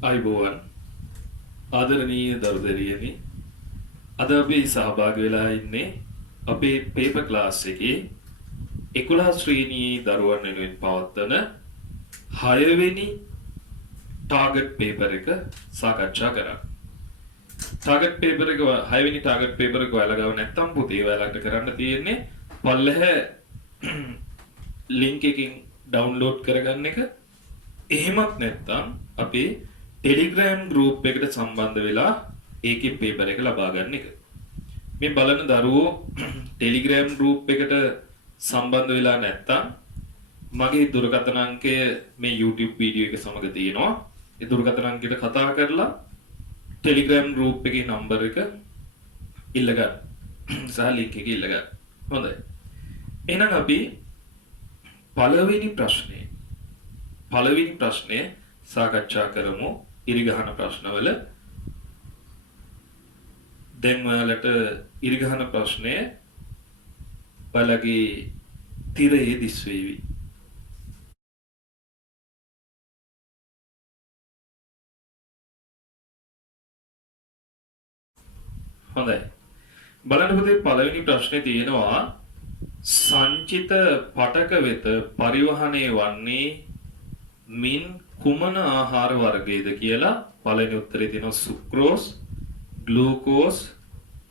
අයිබෝවන් ආදරණීය දරුදරියනි අද අපි සහභාගී වෙලා ඉන්නේ අපේ පේපර් ක්ලාස් එකේ 11 ශ්‍රේණියේ දරුවන් වෙනුවෙන් පවත්වන 6 වෙනි ටාගට් පේපර් එක සාකච්ඡා කරන්න. ටාගට් පේපර් එක 6 වෙනි ටාගට් පේපර් එක ඔයාලා ගාව නැත්තම් පුතේ ඔයාලට කරන්න තියෙන්නේ පල්ලෙහැ ලින්ක් එකකින් ඩවුන්ලෝඩ් කරගන්න එක. එහෙමත් නැත්තම් අපේ ටෙලිග්‍රෑම් ගෲප් එකට සම්බන්ධ වෙලා ඒකේ පේපර් එක ලබා ගන්න එක. මේ බලන දරුවෝ ටෙලිග්‍රෑම් ගෲප් එකට සම්බන්ධ වෙලා නැත්තම් මගේ දුරකථන අංකය මේ YouTube වීඩියෝ එක සමග තියෙනවා. ඒ දුරකථන අංකයට කතා කරලා ටෙලිග්‍රෑම් ගෲප් එකේ නම්බර් එක ඉල්ලගන්න. සහ ලින්ක් එක ඉල්ලගන්න. හොඳයි. එහෙනම් අපි පළවෙනි ප්‍රශ්නේ සාකච්ඡා කරමු. ඉරිගහන ප්‍රශ්නවල දැන් ඔයාලට ඉරිගහන ප්‍රශ්නය ඔයාලගේ තිරයේ දිස්වේවි. හොඳයි. බලන්න පුතේ පළවෙනි ප්‍රශ්නේ තියෙනවා සංචිත පටක වෙත පරිවහණය වන්නේ මින් කුමන ආහාර වර්ගයේද කියලා. පළවෙනි උත්තරේ තියෙනවා සුක්‍රෝස්, ග්ලූකෝස්,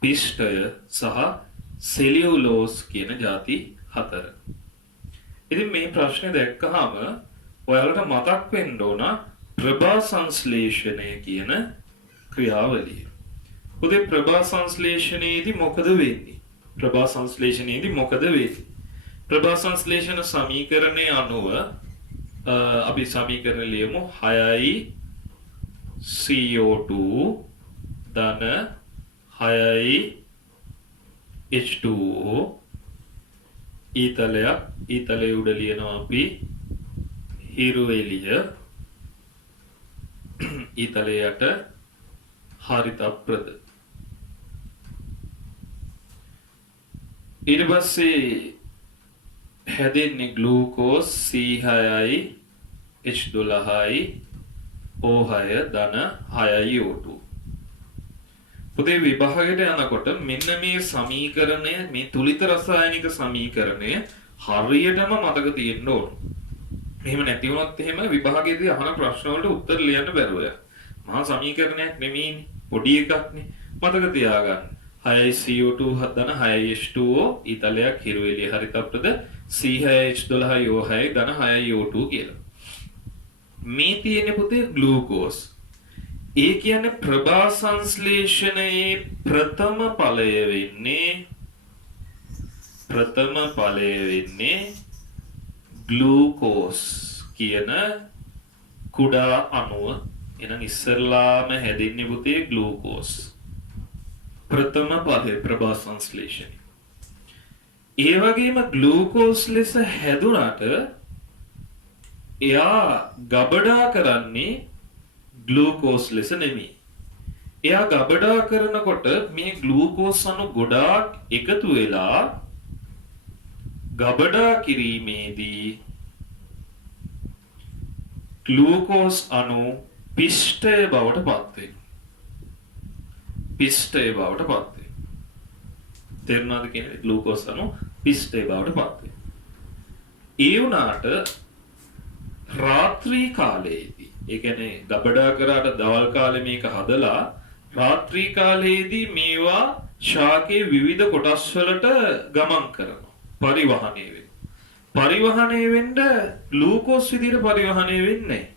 පිෂ්ඨය සහ සෙලියුලෝස් කියන ಜಾති හතර. ඉතින් මේ ප්‍රශ්නේ දැක්කහම ඔයාලට මතක් වෙන්න ඕන ප්‍රභා සංශ්ලේෂණය කියන ක්‍රියාවලිය. උදේ ප්‍රභා සංශ්ලේෂණයේදී මොකද වෙන්නේ? ප්‍රභා සංශ්ලේෂණයේදී මොකද වෙන්නේ? ප්‍රභා සංශ්ලේෂණ සමීකරණයේ අනුව අපි සමීකරණ ලියමු 6යි CO2 ධන 6යි H2O ඊතලයේ උඩ ලියනවා අපි හිරු එළිය ඊතලයට හරිත ප්‍රද. ඊට පස්සේ හැදෙන්නේ ග්ලූකෝස් C6යි H12යි O6 ධන 6යි O2. පුතේ විභාගයට යනකොට මෙන්න මේ සමීකරණය, මේ තුලිත රසායනික සමීකරණය හරියටම මතක තියෙන්න ඕන. එහෙම නැති වුණොත් එහෙම විභාගයේදී අහන ප්‍රශ්න වලට උත්තර ලියන්න බැරුව යනවා. මහා සමීකරණයක් නෙමෙයිනේ, පොඩි එකක්නේ. මතක තියාගන්න. 6යි CO2 ධන 6යි H2O ඊතලයක් හිරු එළිය හරිත ප්‍රද C6H12යි O6 ධන 6යි O2 කියලා. මේ තියෙන පුතේ ග්ලූකෝස්. ඒ කියන්නේ ප්‍රභා සංශ්ලේෂණයේ ප්‍රථම ඵලය වෙන්නේ ග්ලූකෝස් කියන කුඩා අණුව. එහෙනම් ඉස්සෙල්ලාම හැදෙන්නේ පුතේ ග්ලූකෝස්. ප්‍රථම ඵලය ප්‍රභා සංශ්ලේෂණය. ඒ වගේම ග්ලූකෝස් ලෙස හැදුනට එයා ගබඩා කරන්නේ ග්ලූකෝස් ලෙස නෙමෙයි. එයා ගබඩා කරනකොට මේ ග්ලූකෝස් අණු ගොඩාක් එකතු වෙලා ගබඩා කිරීමේදී ග්ලූකෝස් අණු පිෂ්ඨය බවට පත් වෙනවා. තේරුණාද කියන්නේ? ග්ලූකෝස් අණු පිෂ්ඨය බවට පත් වෙනවා. ඒ වුණාට රාත්‍රී කාලයේදී, ඒ කියන්නේ ගබඩා කරාට දවල් කාලේ මේක හදලා රාත්‍රී කාලයේදී මේවා ශාකයේ විවිධ කොටස් වලට ගමන් කරනවා. පරිවහණය වෙන්න ග්ලූකෝස් විදිහට පරිවහණය වෙන්නේ නැහැ.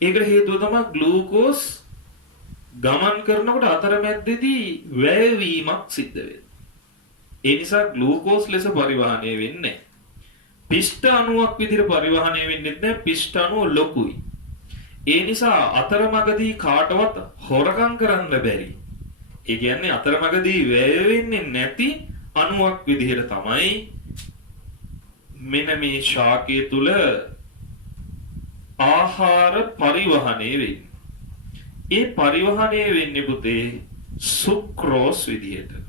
ඒකට හේතුව තමයි ග්ලූකෝස් ගමන් කරනකොට අතරමැද්දේදී වැයවීමක් සිද්ධ වෙනවා. ඒ නිසා ග්ලූකෝස් ලෙස පරිවහණය වෙන්නේ නැහැ. පිෂ්ඨ අණුවක් විදිහට පරිවහණය වෙන්නේ නැහැ. පිෂ්ඨ අණුව ලොකුයි. ඒ නිසා අතරමඟදී කාටවත් හොරකම් කරන්න බැරි. ඒ කියන්නේ අතරමඟදී වැය වෙන්නේ නැති අණුවක් විදිහට තමයි මෙන්න මේ ශාකය තුල ආහාර පරිවහණය වෙන්නේ. ඒ පරිවහණය වෙන්නේ පුතේ සුක්‍රෝස් විදිහට.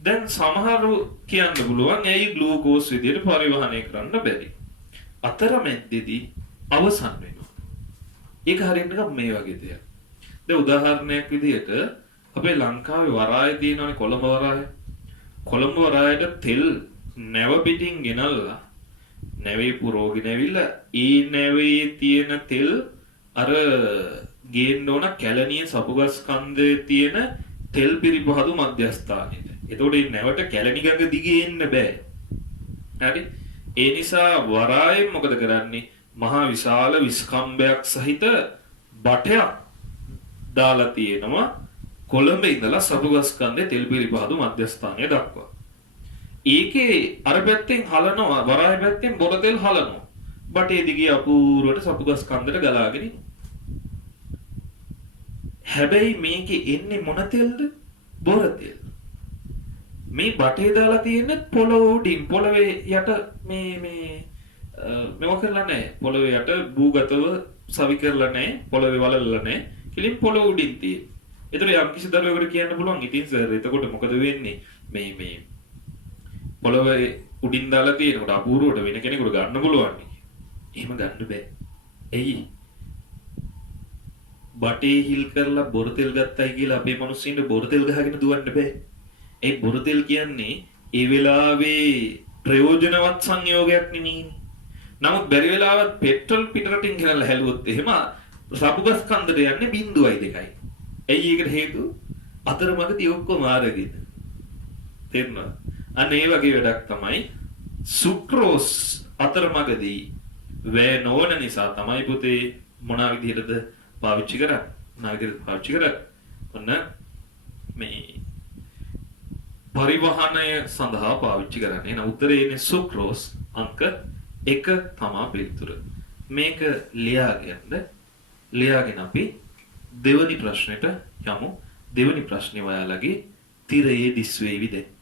දැන් සමහරු කියන්න පුළුවන් ඇයි ග්ලූකෝස් විදිහට පරිවහනය කරන්න බැරි. අතරමැද්දේදී අවසන් වෙනවා. ඒක හරියට නිකන් මේ වගේ දෙයක්. දැන් උදාහරණයක් විදිහට අපේ ලංකාවේ වරාය තියෙනවානේ කොළඹ වරාය. කොළඹ වරායට තෙල් නැව පිටින් ගෙනල්ලා නැවේ පුරෝගෙන ඇවිල්ලා ඒ නැවේ තියෙන තෙල් අර ගේන්න ඕන කැලණිය සපුගස් කන්දේ තියෙන තෙල් පිරිපහදු මධ්‍යස්ථානෙට. එතකොට මේ නැවට කැලණි ගඟ දිගේ එන්න බෑ. හරි? ඒ නිසා වරායෙන් මොකද කරන්නේ? මහා විශාල විස්කම්බයක් සහිත බටයක් දාලා තියෙනවා කොළඹ ඉඳලා සපුගස් කන්දේ තෙල් පිරිපහදු මධ්‍යස්ථානය දක්වා. ඒකේ අර පැත්තෙන් හලනවා වරාය පැත්තෙන් බොර තෙල් හලනවා. බටේ දිගේ අපූර්වට සපුගස් කන්දට ගලාගෙන ඉනවා. හැබැයි මේකේ එන්නේ මොන තෙල්ද? බොර තෙල්. මේ බටේ දාලා තියෙන්නේ පොළොව උඩින් පොළවේ යට මේව කරලා නැහැ. පොළවේ යට භූගතව සවි කරලා නැහැ. පොළවේ වලල්ලා නැහැ. කිලින් පොළොව උඩින් තියෙන්නේ. ඒතර යම් කිසි දරුවෙකුට කියන්න පුළුවන් ඉතින් සර් එතකොට මොකද වෙන්නේ? මේ පොළවේ උඩින් දාලා තියෙනකොට අපූර්වට වෙන කෙනෙකුට ගන්න පුළුවන්. එහෙම ගන්න බෑ. එයි බටේ හිල් කරලා බොර තෙල් ගත්තයි කියලා අපේ මිනිස්සුන්ට බොර තෙල් ගහගෙන දුවන්න බෑ. ඒ බොර තෙල් කියන්නේ ඒ වෙලාවේ ප්‍රයෝජනවත් සංයෝගයක් නෙමෙයි. නමුත් බැරි වෙලාවත් පෙට්‍රල් පිටරටින් ගෙනල්ලා හැලුවොත් එහෙම සපුගස් කන්දට යන්නේ 0.2යි. ඇයි ඒකට හේතුව? අතරමඟදී ඔක්කොම ආරගෙන. තේරුණා? අන්න ඒ වගේ වැඩක් තමයි සුක්‍රෝස් අතරමඟදී වැය නොවන නිසා තමයි පුතේ මොන විදිහටද පාවිච්චි කරන්නේ. මොන විදිහටද පාවිච්චි කරන්නේ? ඔන්න මේ පරිවහනය සඳහා පාවිච්චි කරන්නේ. එහෙනම් උත්තරේ ඉන්නේ සුක්‍රෝස් අංක 1 තමයි පිළිතුර. මේක ලියාගෙන අපි දෙවනි ප්‍රශ්නෙට යමු. දෙවනි ප්‍රශ්නේ ඔයාලගේ තිරයේ දිස් වේවි දැන්.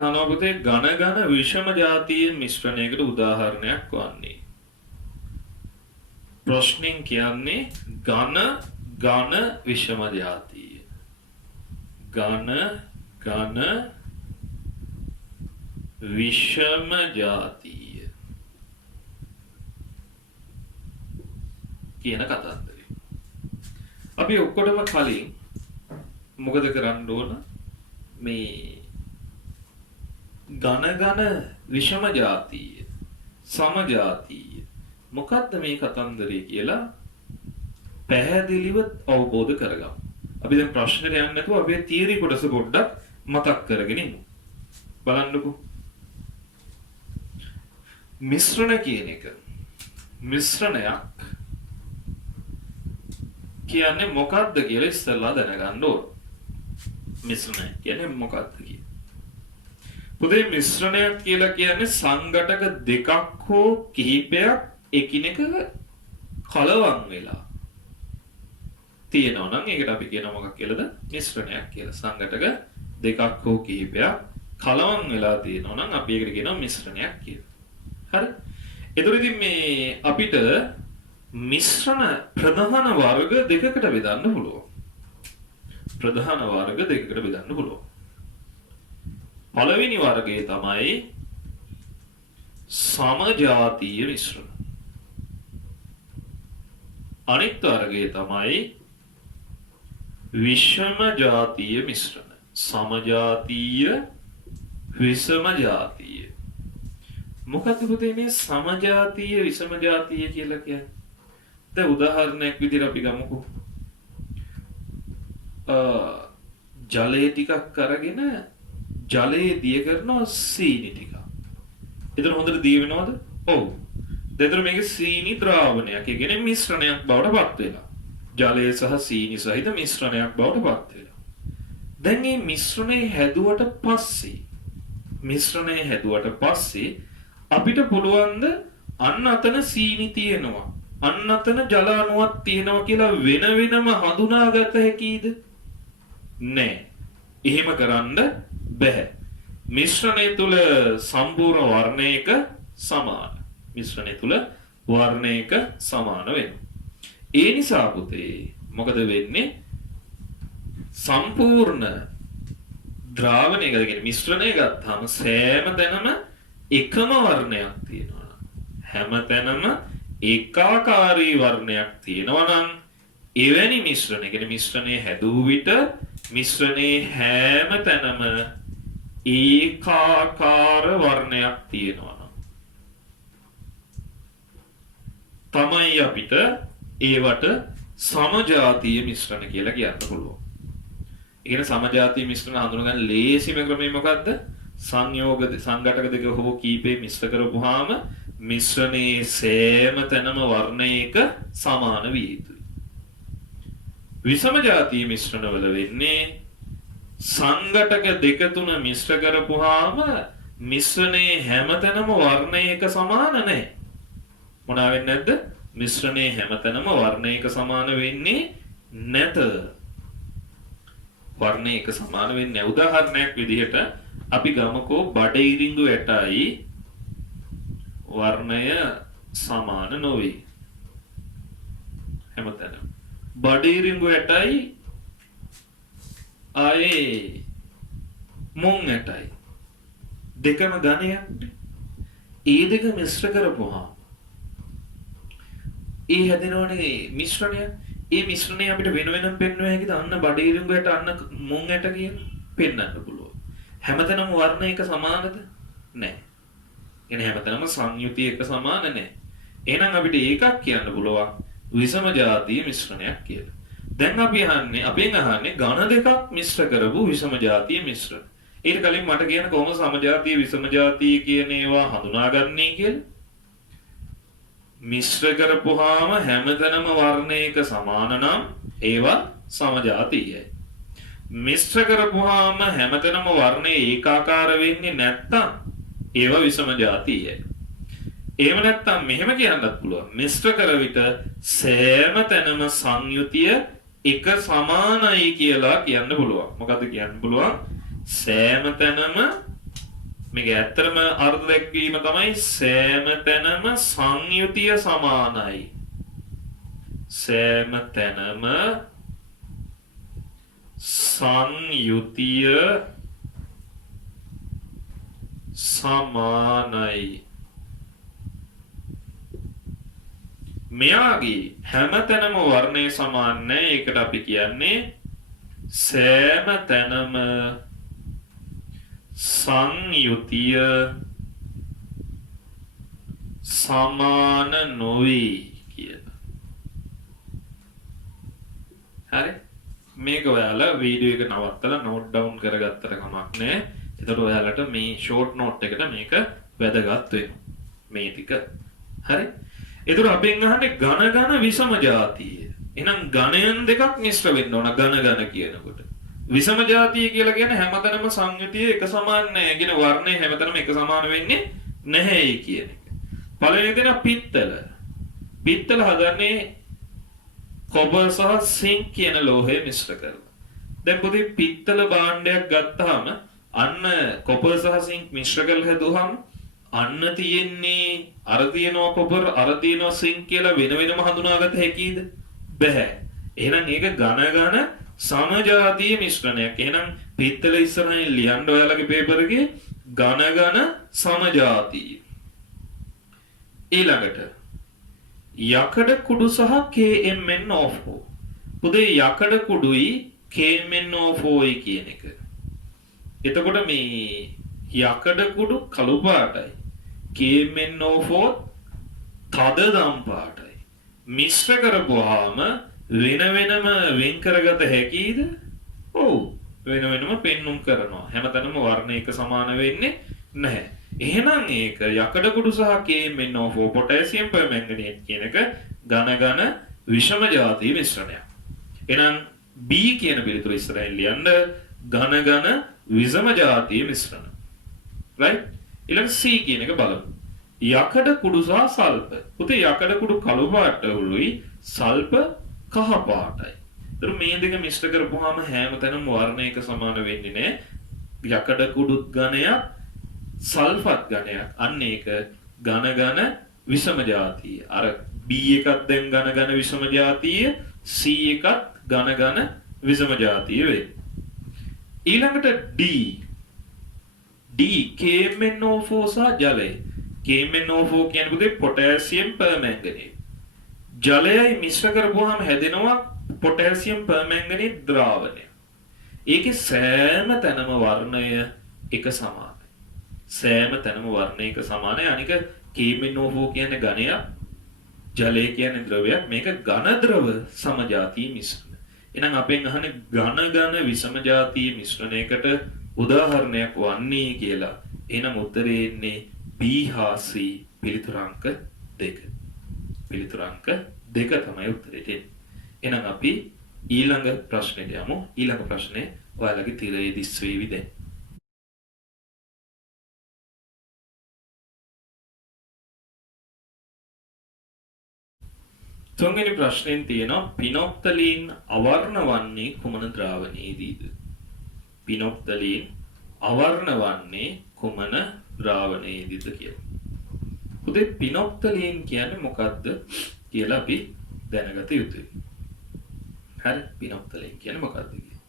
අනවපතේ ඝන විෂම ජාතිය මිශ්‍රණයකට උදාහරණයක් වන්නේ. ප්‍රශ්نين කියන්නේ ඝන විෂම ජාතිය. ඝන විෂම ජාතිය කියන කතන්දරය. අපි ඔක්කොටම කලින් මොකද කරන්න ඕන? මේ ඝන විෂම ජාතිය සමජාතිය මොකක්ද මේ කතන්දරය කියලා පැහැදිලිව අවබෝධ කරගමු. අපි දැන් ප්‍රශ්නෙට යන්නේ නැතුව අපේ තියරි කොටස පොඩ්ඩක් මතක් කරගෙන ඉමු. බලන්නකෝ. මිශ්‍රණ කියන එක. මිශ්‍රණයක් කියන්නේ මොකක්ද කියලා ඉස්සෙල්ලා දැනගන්න ඕන. මිශ්‍රණය කියන්නේ මොකක්ද කියලා. පුතේ මිශ්‍රණයක් කියලා කියන්නේ සංඝටක දෙකක් හෝ කිහිපයක් එකිනෙක කලවම් වෙලා තියෙනවා නම් ඒකට අපි කියනවා මොකක් කියලාද? මිශ්‍රණයක් කියලා. සංඝටක දෙකක් හෝ කිහිපයක් කලවම් වෙලා තියෙනවා නම් අපි ඒකට කියනවා මිශ්‍රණයක් කියලා. හරි? එතකොට ඉතින් මේ අපිට මිශ්‍රණ ප්‍රධාන වර්ග දෙකකට බෙදන්න පුළුවන්. ප්‍රධාන වර්ග දෙකකට බෙදන්න පුළුවන්. පළවෙනි වර්ගය තමයි සමජාතීය මිශ්‍රණ. අනිත් වර්ගය තමයි විෂම ජාතීය මිශ්‍රණ. සමජාතීය විෂම ජාතීය. මොකක්ද පුතේ මේ සමජාතීය විෂම ජාතීය කියලා කියන්නේ? දැන් උදාහරණයක් විදිහට අපි ගමුකෝ. ජලය ටිකක් අරගෙන ජලයේ දිය කරනවා සීනි ටික. එතන හොඳට දිය වෙනවද? ඔව්. දෙතර මේක සීනි ද්‍රාවණයක්. ඒ කියන්නේ මිශ්‍රණයක් බවට පත් වෙනවා. ජලය සහ සීනි සහිත මිශ්‍රණයක් බවට පත් වෙනවා. දැන් මේ මිශ්‍රණය හැදුවට පස්සේ අපිට පුළුවන් ද අන්න අතන සීනි තියෙනවා. අන්න අතන ජල අණුවක් තියෙනවා කියලා වෙන වෙනම හඳුනාගත හැකියිද? නෑ. එහෙම කරන්න බැහැ. මිශ්‍රණය තුල සම්පූර්ණ වර්ණයක සමාන. මිශ්‍රණය තුල වර්ණයක සමාන වෙනවා. ඒ නිසා පුතේ මොකද වෙන්නේ? සම්පූර්ණ ද්‍රාවණය කියන්නේ මිශ්‍රණය ගත්තාම සෑම තැනම එකම වර්ණයක් තියෙනවා. හැම තැනම ඒකාකාරී වර්ණයක් තියෙනවා නම් එවැනි මිශ්‍රණය කියන්නේ මිශ්‍රණය හැදූ විට මිශ්‍රණේ හැම තැනම ඒකාකාර වර්ණයක් තියෙනවා නම් තමයි අපිට ඒවට සමජාතීය මිශ්‍රණ කියලා කියන්න පුළුවන්. ඒ කියන්නේ සමජාතීය මිශ්‍රණ හඳුනගන්න ලේසිම ක්‍රමය මොකද්ද? සංයෝග සංඝටක දෙක හෝ කීපේ මිශ්‍ර කරපුවාම මිශ්‍රණයේ සෑම තැනම වර්ණයක සමාන විය යුතුයි. විෂම ජාතීය මිශ්‍රණ වල වෙන්නේ සංඝටක දෙක තුන මිශ්‍ර කරපුවාම මිශ්‍රණයේ හැම තැනම වර්ණයක සමාන නැහැ. මොනවා වෙන්නේ නැද්ද? මිශ්‍රණයේ හැමතැනම වර්ණයක සමාන වෙන්නේ නැත. වර්ණයක සමාන වෙන්නේ නැහැ. උදාහරණයක් විදිහට අපි ගමකෝ බඩ ඉරිඟු ඇටයි වර්ණය සමාන නොවේ. හැමතැනම බඩ ඉරිඟු ඇටයි ආයේ මුං ඇටයි දෙකම ඝනයක්. ඒ දෙක මිශ්‍ර කරපුවාම ඒ හැදෙනවනේ මිශ්‍රණය. ඒ මිශ්‍රණය අපිට වෙන වෙනම පෙන්වන්න හැකිද? අන්න බඩ ඉරිඟුවට අන්න මුං ඇට කියලා පෙන්වන්න පුළුවන්. හැමතැනම වර්ණ එක සමානද? නැහැ. එනේ හැමතැනම සංයුතිය එක සමාන නැහැ. එහෙනම් අපිට ඒකක් කියන්න පුළුවන් විෂම ජාතීය මිශ්‍රණයක් කියලා. දැන් අපි අපෙන් අහන්නේ ඝන දෙකක් මිශ්‍ර කරපු විෂම ජාතීය මිශ්‍රණ. ඊට කලින් මට කියන කොහොමද සමජාතීය විෂම ජාතීය කියන ඒවා හඳුනාගන්නේ කියලා? මිශ්‍ර කරපුවාම හැමතැනම වර්ණයක සමාන නම් ඒවා සමජාතීයයි. මිශ්‍ර කරපුවාම හැමතැනම වර්ණය ඒකාකාර වෙන්නේ නැත්තම් ඒවා විෂම ජාතීයයි. එහෙම නැත්තම් මෙහෙම කියන්නත් පුළුවන්. මිශ්‍ර කර විට සෑම තැනම සංයුතිය එක සමානයි කියලා කියන්න පුළුවන්. මොකද්ද කියන්න පුළුවන්? සෑම තැනම මේක ඇත්තටම අර්ථ දැක්වීම තමයි සෑම තැනම සංයුතිය සමානයි. සෑම තැනම සංයුතිය සමානයි. මෙයාගේ හැම තැනම වර්ණය සමාන නැහැ. ඒකට අපි කියන්නේ සෑම තැනම සංයුතිය සමාන නොවේ කියලා. හරි? මේක ඔයාලා වීඩියෝ එක නවත්තලා නෝට් ඩවුන් කරගත්තට කමක් නැහැ. එතකොට ඔයාලට මේ ෂෝට් නෝට් එකට මේක වැදගත් වෙනවා. මේ ටික. හරි? එතකොට අපෙන් අහන්නේ ඝන විෂම ජාතීය. එහෙනම් ඝනයන් දෙකක් මිශ්‍ර වෙන්න ඕන ඝන කියනකොට. විෂම ජාතීය කියලා කියන්නේ හැමතැනම සංයුතිය එක සමාන නැහැ. කියන වර්ණය හැමතැනම එක සමාන වෙන්නේ නැහැ කියන එක. පළවෙනි දෙන පිත්තල. පිත්තල හදන්නේ කොපර් සහ සිංක් කියන ලෝහය මිශ්‍ර කරලා. දැන් පොතේ පිත්තල භාණ්ඩයක් ගත්තාම අන්න කොපර් සහ සිංක් මිශ්‍ර කරලා හදුවාම අන්න තියෙන්නේ අර තියෙනවා කොපර් අර තියෙනවා සිංක් කියලා වෙන වෙනම හඳුනාගත හැකියිද? බැහැ. එහෙනම් ඒක ඝන සමජාතීය මිශ්‍රණයක්. එහෙනම් පිත්තල ඉස්සරහින් ලියන්න ඔයාලගේ පේපර් එකේ ඝන සමජාතීය. ඊළඟට යකඩ කුඩු සහ KMnO4. පුතේ යකඩ කුඩුයි KMnO4යි කියන එක. එතකොට මේ යකඩ කුඩු කළු පාටයි KMnO4 තද දම් පාටයි. මිශ්‍ර කරපුවාම වෙන වෙනම වෙන් කරගත හැකියිද? ඔව්. වෙන වෙනම පෙන්눔 කරනවා. හැමතැනම වර්ණ එක සමාන වෙන්නේ නැහැ. එහෙනම් ඒක යකඩ කුඩු සහ KMnO4 පොටෑසියම් පර්මැංගනේට් කියන එක ඝන විෂම ජාතීය මිශ්‍රණයක්. එහෙනම් B කියන පිළිතුර ඉස්සරහින් ලියන්න ඝන විෂම ජාතීය මිශ්‍රණ. right? ඊළඟ C කියන එක බලමු. යකඩ කුඩු සහ සල්ප. පුතේ යකඩ කුඩු කළු පාට උළුයි සල්ප කහ පාටයි. ඒතර මේ දෙක මිශ්‍ර කරපුවාම හැමතැනම වර්ණ එක සමාන වෙන්නේ නැහැ. යකඩ කුඩුත් ඝනයක් සල්ෆත් ඝනයක්. අන්න ඒක ඝන විෂම ජාතීය. අර B එකත් දැන් ඝන විෂම ජාතීය, C එකත් ඝන විෂම ජාතීය වෙයි. ඊළඟට D KMnO4 සහ ජලය. KMnO4 කියන්නේ පුතේ පොටෑසියම් පර්මැංගනේට්. ජලයයි මිශ්‍ර කරපුවාම හැදෙනවා පොටෑසියම් පර්මැංගනේට් ද්‍රාවණය. ඒකේ සෑම තැනම වර්ණය එක සමානයි. සෑම තැනම වර්ණය එක සමානයි. අනික KMnO4 කියන්නේ ඝනයක්, ජලය කියන්නේ ද්‍රවයක්. මේක ඝන ද්‍රව සමජාතීය මිශ්‍රණ. එහෙනම් අපෙන් අහන්නේ ඝන විෂම ජාතීය මිශ්‍රණයකට උදාහරණයක් වන්නේ කියලා. එහෙනම් උත්තරේ එන්නේ B හා C පිළිතුරාංක 2. පිළිතුරාංක 2 තමයි උත්තරේ එන්නේ. එහෙනම් අපි ඊළඟ ප්‍රශ්නෙට යමු. ඊළඟ ප්‍රශ්නේ ඔයාලගේ තිරයේ දිස් වේවි දැන්. තුන්වෙනි ප්‍රශ්නෙන් තියෙනවා පිනොප්තලීන් අවර්ණ වන්නේ කුමන ද්‍රාවණයේදීද? පිනොප්තලීන් අවර්ණ වන්නේ කුමන ද්‍රාවණයේදීද කියලා. උදේ පිනොප්තලීන් කියන්නේ මොකක්ද කියලා අපි දැනගත යුතුයි. හරි පිනොප්තලීන් කියන්නේ මොකක්ද කියලා.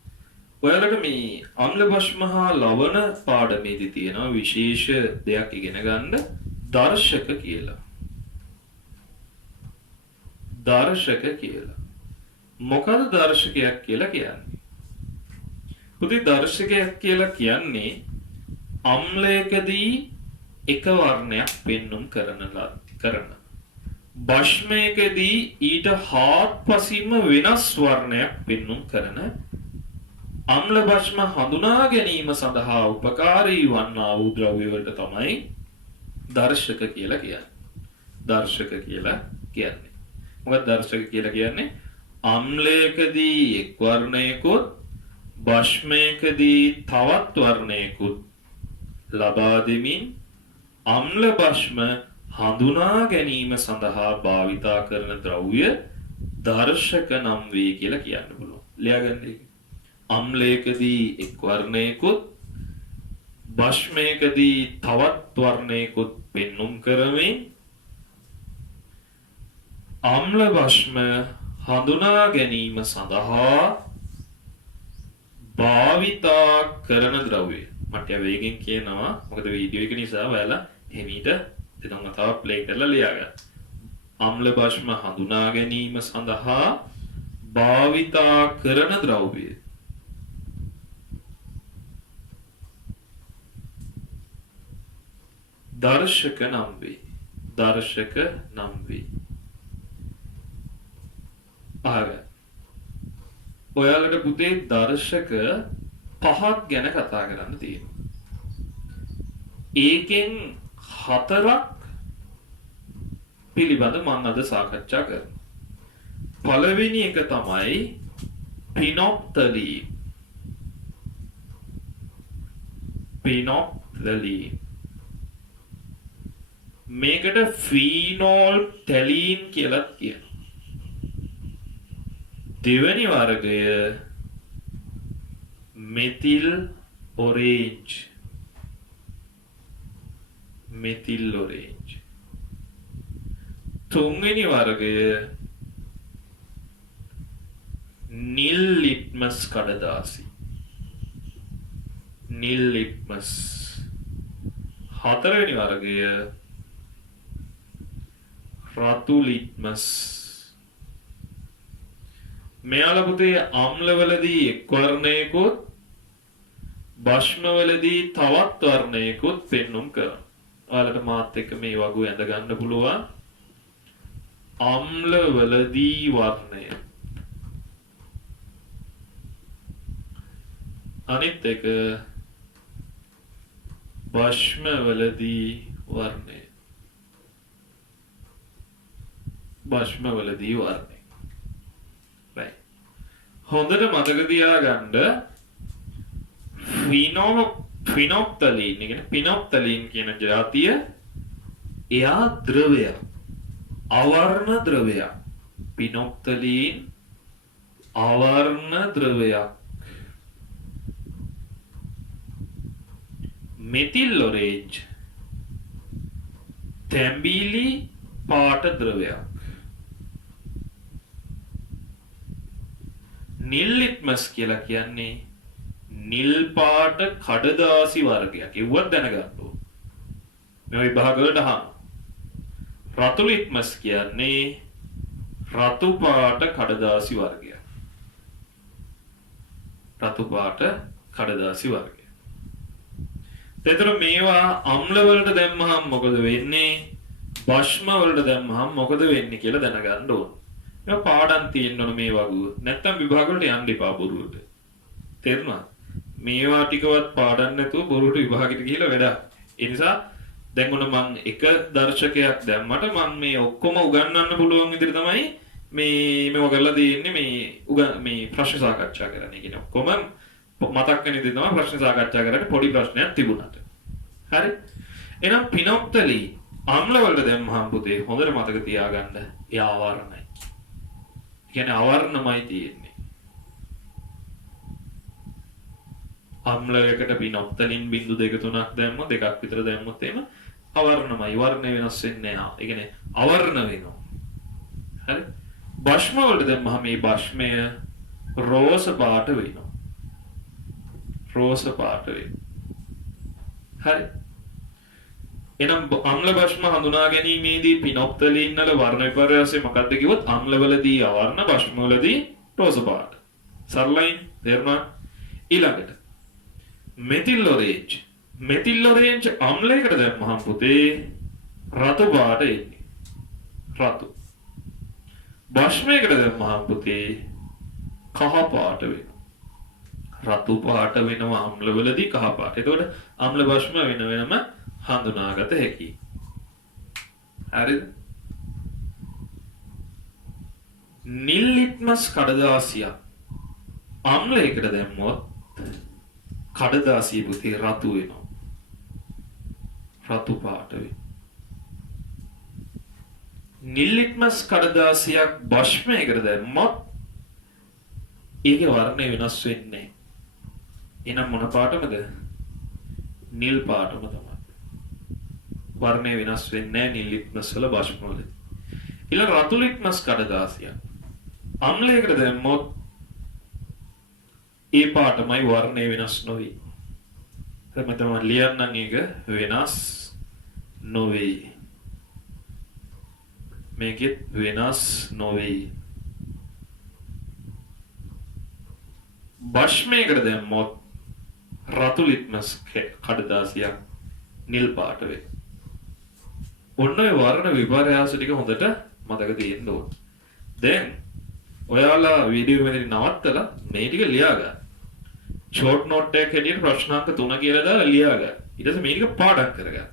ඔයාලට මේ අම්ල භස්ම හා ලවණ පාඩමේදී තියෙනවා විශේෂ දෙයක් ඉගෙන ගන්න දර්ශක කියලා. දර්ශක කියලා. මොකද දර්ශකයක් කියලා කියන්නේ? පුතේ දර්ශකයක් කියලා කියන්නේ අම්ලයකදී එක වර්ණයක් පෙන්눔 කරන භස්මයකදී ඊට හාත්පසින්ම වෙනස් වර්ණයක් පෙන්눔 කරන අම්ල භස්ම හඳුනා ගැනීම සඳහා උපකාරී වන්නා වූ ද්‍රව්‍ය වලට තමයි දර්ශක කියලා කියන්නේ. දර්ශක කියලා කියන්නේ. මොකක්ද දර්ශක කියලා කියන්නේ? අම්ලයකදී එක් වර්ණයකුත් භස්මයකදී තවත් වර්ණයකුත් ලබා දෙමින් අම්ල භස්ම හඳුනා ගැනීම සඳහා භාවිතා කරන ද්‍රව්‍ය දර්ශක නම් වේ කියලා කියන්න පුළුවන්. ලියාගන්න එක. අම්ලයකදී එක් වර්ණයකුත් භස්මයකදී තවත් වර්ණයකුත් පෙන්눔 කරමින් අම්ල භස්ම හඳුනා ගැනීම සඳහා භාවිතා කරන ද්‍රව්‍ය. මට වේගෙන් කියනවා මොකද වීඩියෝ එක නිසා ඔයාලා හිමීට දෙනම් අතාව ප්ලේ කරලා ලියාගන්න. අම්ල භස්ම හඳුනා ගැනීම සඳහා භාවිතා කරන ද්‍රව්‍ය. දර්ශක නම් වේ. දර්ශක නම් වේ. ඔයාලට පුතේ දර්ශක පහක් ගැන කතා කරන්න තියෙනවා. ඒකෙන් 4ක් පිළිබඳ මම අද සාකච්ඡා කරනවා. පළවෙනි එක තමයි පිනොප්තලීන්. පිනොප්තලීන්. මේකට ෆීනෝල් ටැලීන් කියලා කියනවා. දෙවැනි වර්ගය මෙතිල් ඔරේන්ජ්. Methyl orange. තුන්වෙනි වර්ගය නිල් ලිට්මස් කඩදාසි. නිල් ලිට්මස්. හතරවෙනි වර්ගය රතු ලිට්මස්. මෙයාලා පුතේ අම්ලවලදී එක් වර්ණයකුත් භස්මවලදී තවත් වර්ණයකුත් පෙන්눔 කරනවා. ඔයාලට මාත් එක්ක මේ වගු ඇඳ ගන්න පුළුවන්. අම්ලවලදී වර්ණය. අනිත් එක භස්මවලදී වර්ණය. භස්මවලදී වර්ණය. හොඳට මතක තියාගන්න ෆිනොප්තලීන් කියන පිනොප්තලීන් කියන જાතිය එයා ද්‍රවයක්. අවර්ණ ද්‍රවයක්. පිනොප්තලීන් අවර්ණ ද්‍රවයක්. මෙතිල් ඔරේන්ජ් තැඹිලි පාට ද්‍රවයක්. නිල් ලිට්මස් කියලා කියන්නේ නිල් පාට කඩදාසි වර්ගයක්. කිව්වත් දැනගන්න ඕන. මේ විභාග වලට අහන. රතු ලිට්මස් කියන්නේ රතු පාට කඩදාසි වර්ගයක්. රතු පාට කඩදාසි වර්ගය. ඒතර මේවා අම්ල වලට දැම්මහම මොකද වෙන්නේ? භස්ම වලට දැම්මහම මොකද වෙන්නේ කියලා දැනගන්න ඕන. මේවා පාඩම් තියෙන්න ඕන මේ වගුව. නැත්තම් විභාග වලට යන්න එපා බොරුවට. තේරුණා? මේවා ටිකවත් පාඩම් නැතුව බොරුවට විභාගෙට ගිහිල්ලා වැඩක්. ඒ නිසා දැන් උන මම එක දර්ශකයක් දැම්මට මම මේ ඔක්කොම උගන්වන්න පුළුවන් විදිහට තමයි මේව කරලා තියෙන්නේ මේ ප්‍රශ්න සාකච්ඡා කරන්නේ. කියන්නේ ඔක්කොම මතක් වෙන විදිහට තමයි ප්‍රශ්න සාකච්ඡා කරන්නේ පොඩි ප්‍රශ්නයක් තිබුණාට. හරි? එහෙනම් පිනොක්තලි අම්ල වලට දැම්මහම පුතේ හොඳට මතක තියාගන්න ඒ ආවරණයි. කියන්නේ ආවරණමයි තියෙන්නේ. අම්ලයකට පිනොක්තලින් බිංදු 2 3ක් දැම්ම දෙකක් විතර දැම්මොත් එහෙම අවර්ණමයි. වර්ණය වෙනස් වෙන්නේ නැහැ. ඒ කියන්නේ අවර්ණ වෙනවා. හරි? භස්ම වලට දැම්මහම මේ භස්මය රෝස පාට වෙනවා. රෝස පාට වෙනවා. හරි? එනම් අම්ල භස්ම හඳුනා ගැනීමේදී පිනොක්තලින් වල වර්ණ විපර්යාසය මොකක්ද කිව්වොත් අම්ලවලදී අවර්ණ භස්මවලදී රෝස පාට. සරලයි තේරුණා? ඊළඟට මෙතිල් ඔරේන්ජ්. මෙතිල් ඔරේන්ජ් අම්ලයකට දැම්මහම පුතේ රතු පාට එන්නේ. රතු. භස්මයකට දැම්මහම පුතේ කහ පාට වෙනවා. රතු පාට වෙනවා අම්ලවලදී කහ පාට. එතකොට අම්ල භස්ම වෙන වෙනම හඳුනාගත හැකියි. හරිද? නිල් ලිට්මස් කඩදාසියක් අම්ලයකට දැම්මොත් කඩදාසිය පුතේ රතු වෙනවා. රතු පාට වෙනවා. නිල් ලිට්මස් කඩදාසියක් භස්මයකට දැම්මොත් ඒකේ වර්ණය වෙනස් වෙන්නේ නැහැ. එහෙනම් මොන පාටමද? නිල් පාටම තමයි. වර්ණය වෙනස් වෙන්නේ නැහැ නිල් ලිට්මස් වල භස්ම වල. ඊළඟ රතු ලිට්මස් කඩදාසියක් අම්ලයකට දැම්මොත් ඒ පාටමයි වර්ණය වෙනස් නොවේ. මම තමයි ලියන්නම් ඒක වෙනස් නොවේ. මේකෙත් වෙනස් නොවේ. භස්මයකට දැම්මොත් රතු ලිට්මස් කඩදාසියක් නිල් පාට වේ. ඔන්න ඔය වර්ණ විපර්යාස ටික හොඳට මතක තියෙන්න ඕන. දැන් ඔයාලා වීඩියෝ එකේදී නවත්තලා මේ ටික ලියා ගන්න. ෂෝට් නෝට් එකක් හැටියට ප්‍රශ්නාංක 3 කියලා දාලා ලියා ගන්න. ඊට පස්සේ මේ ටික පාඩම් කරගන්න.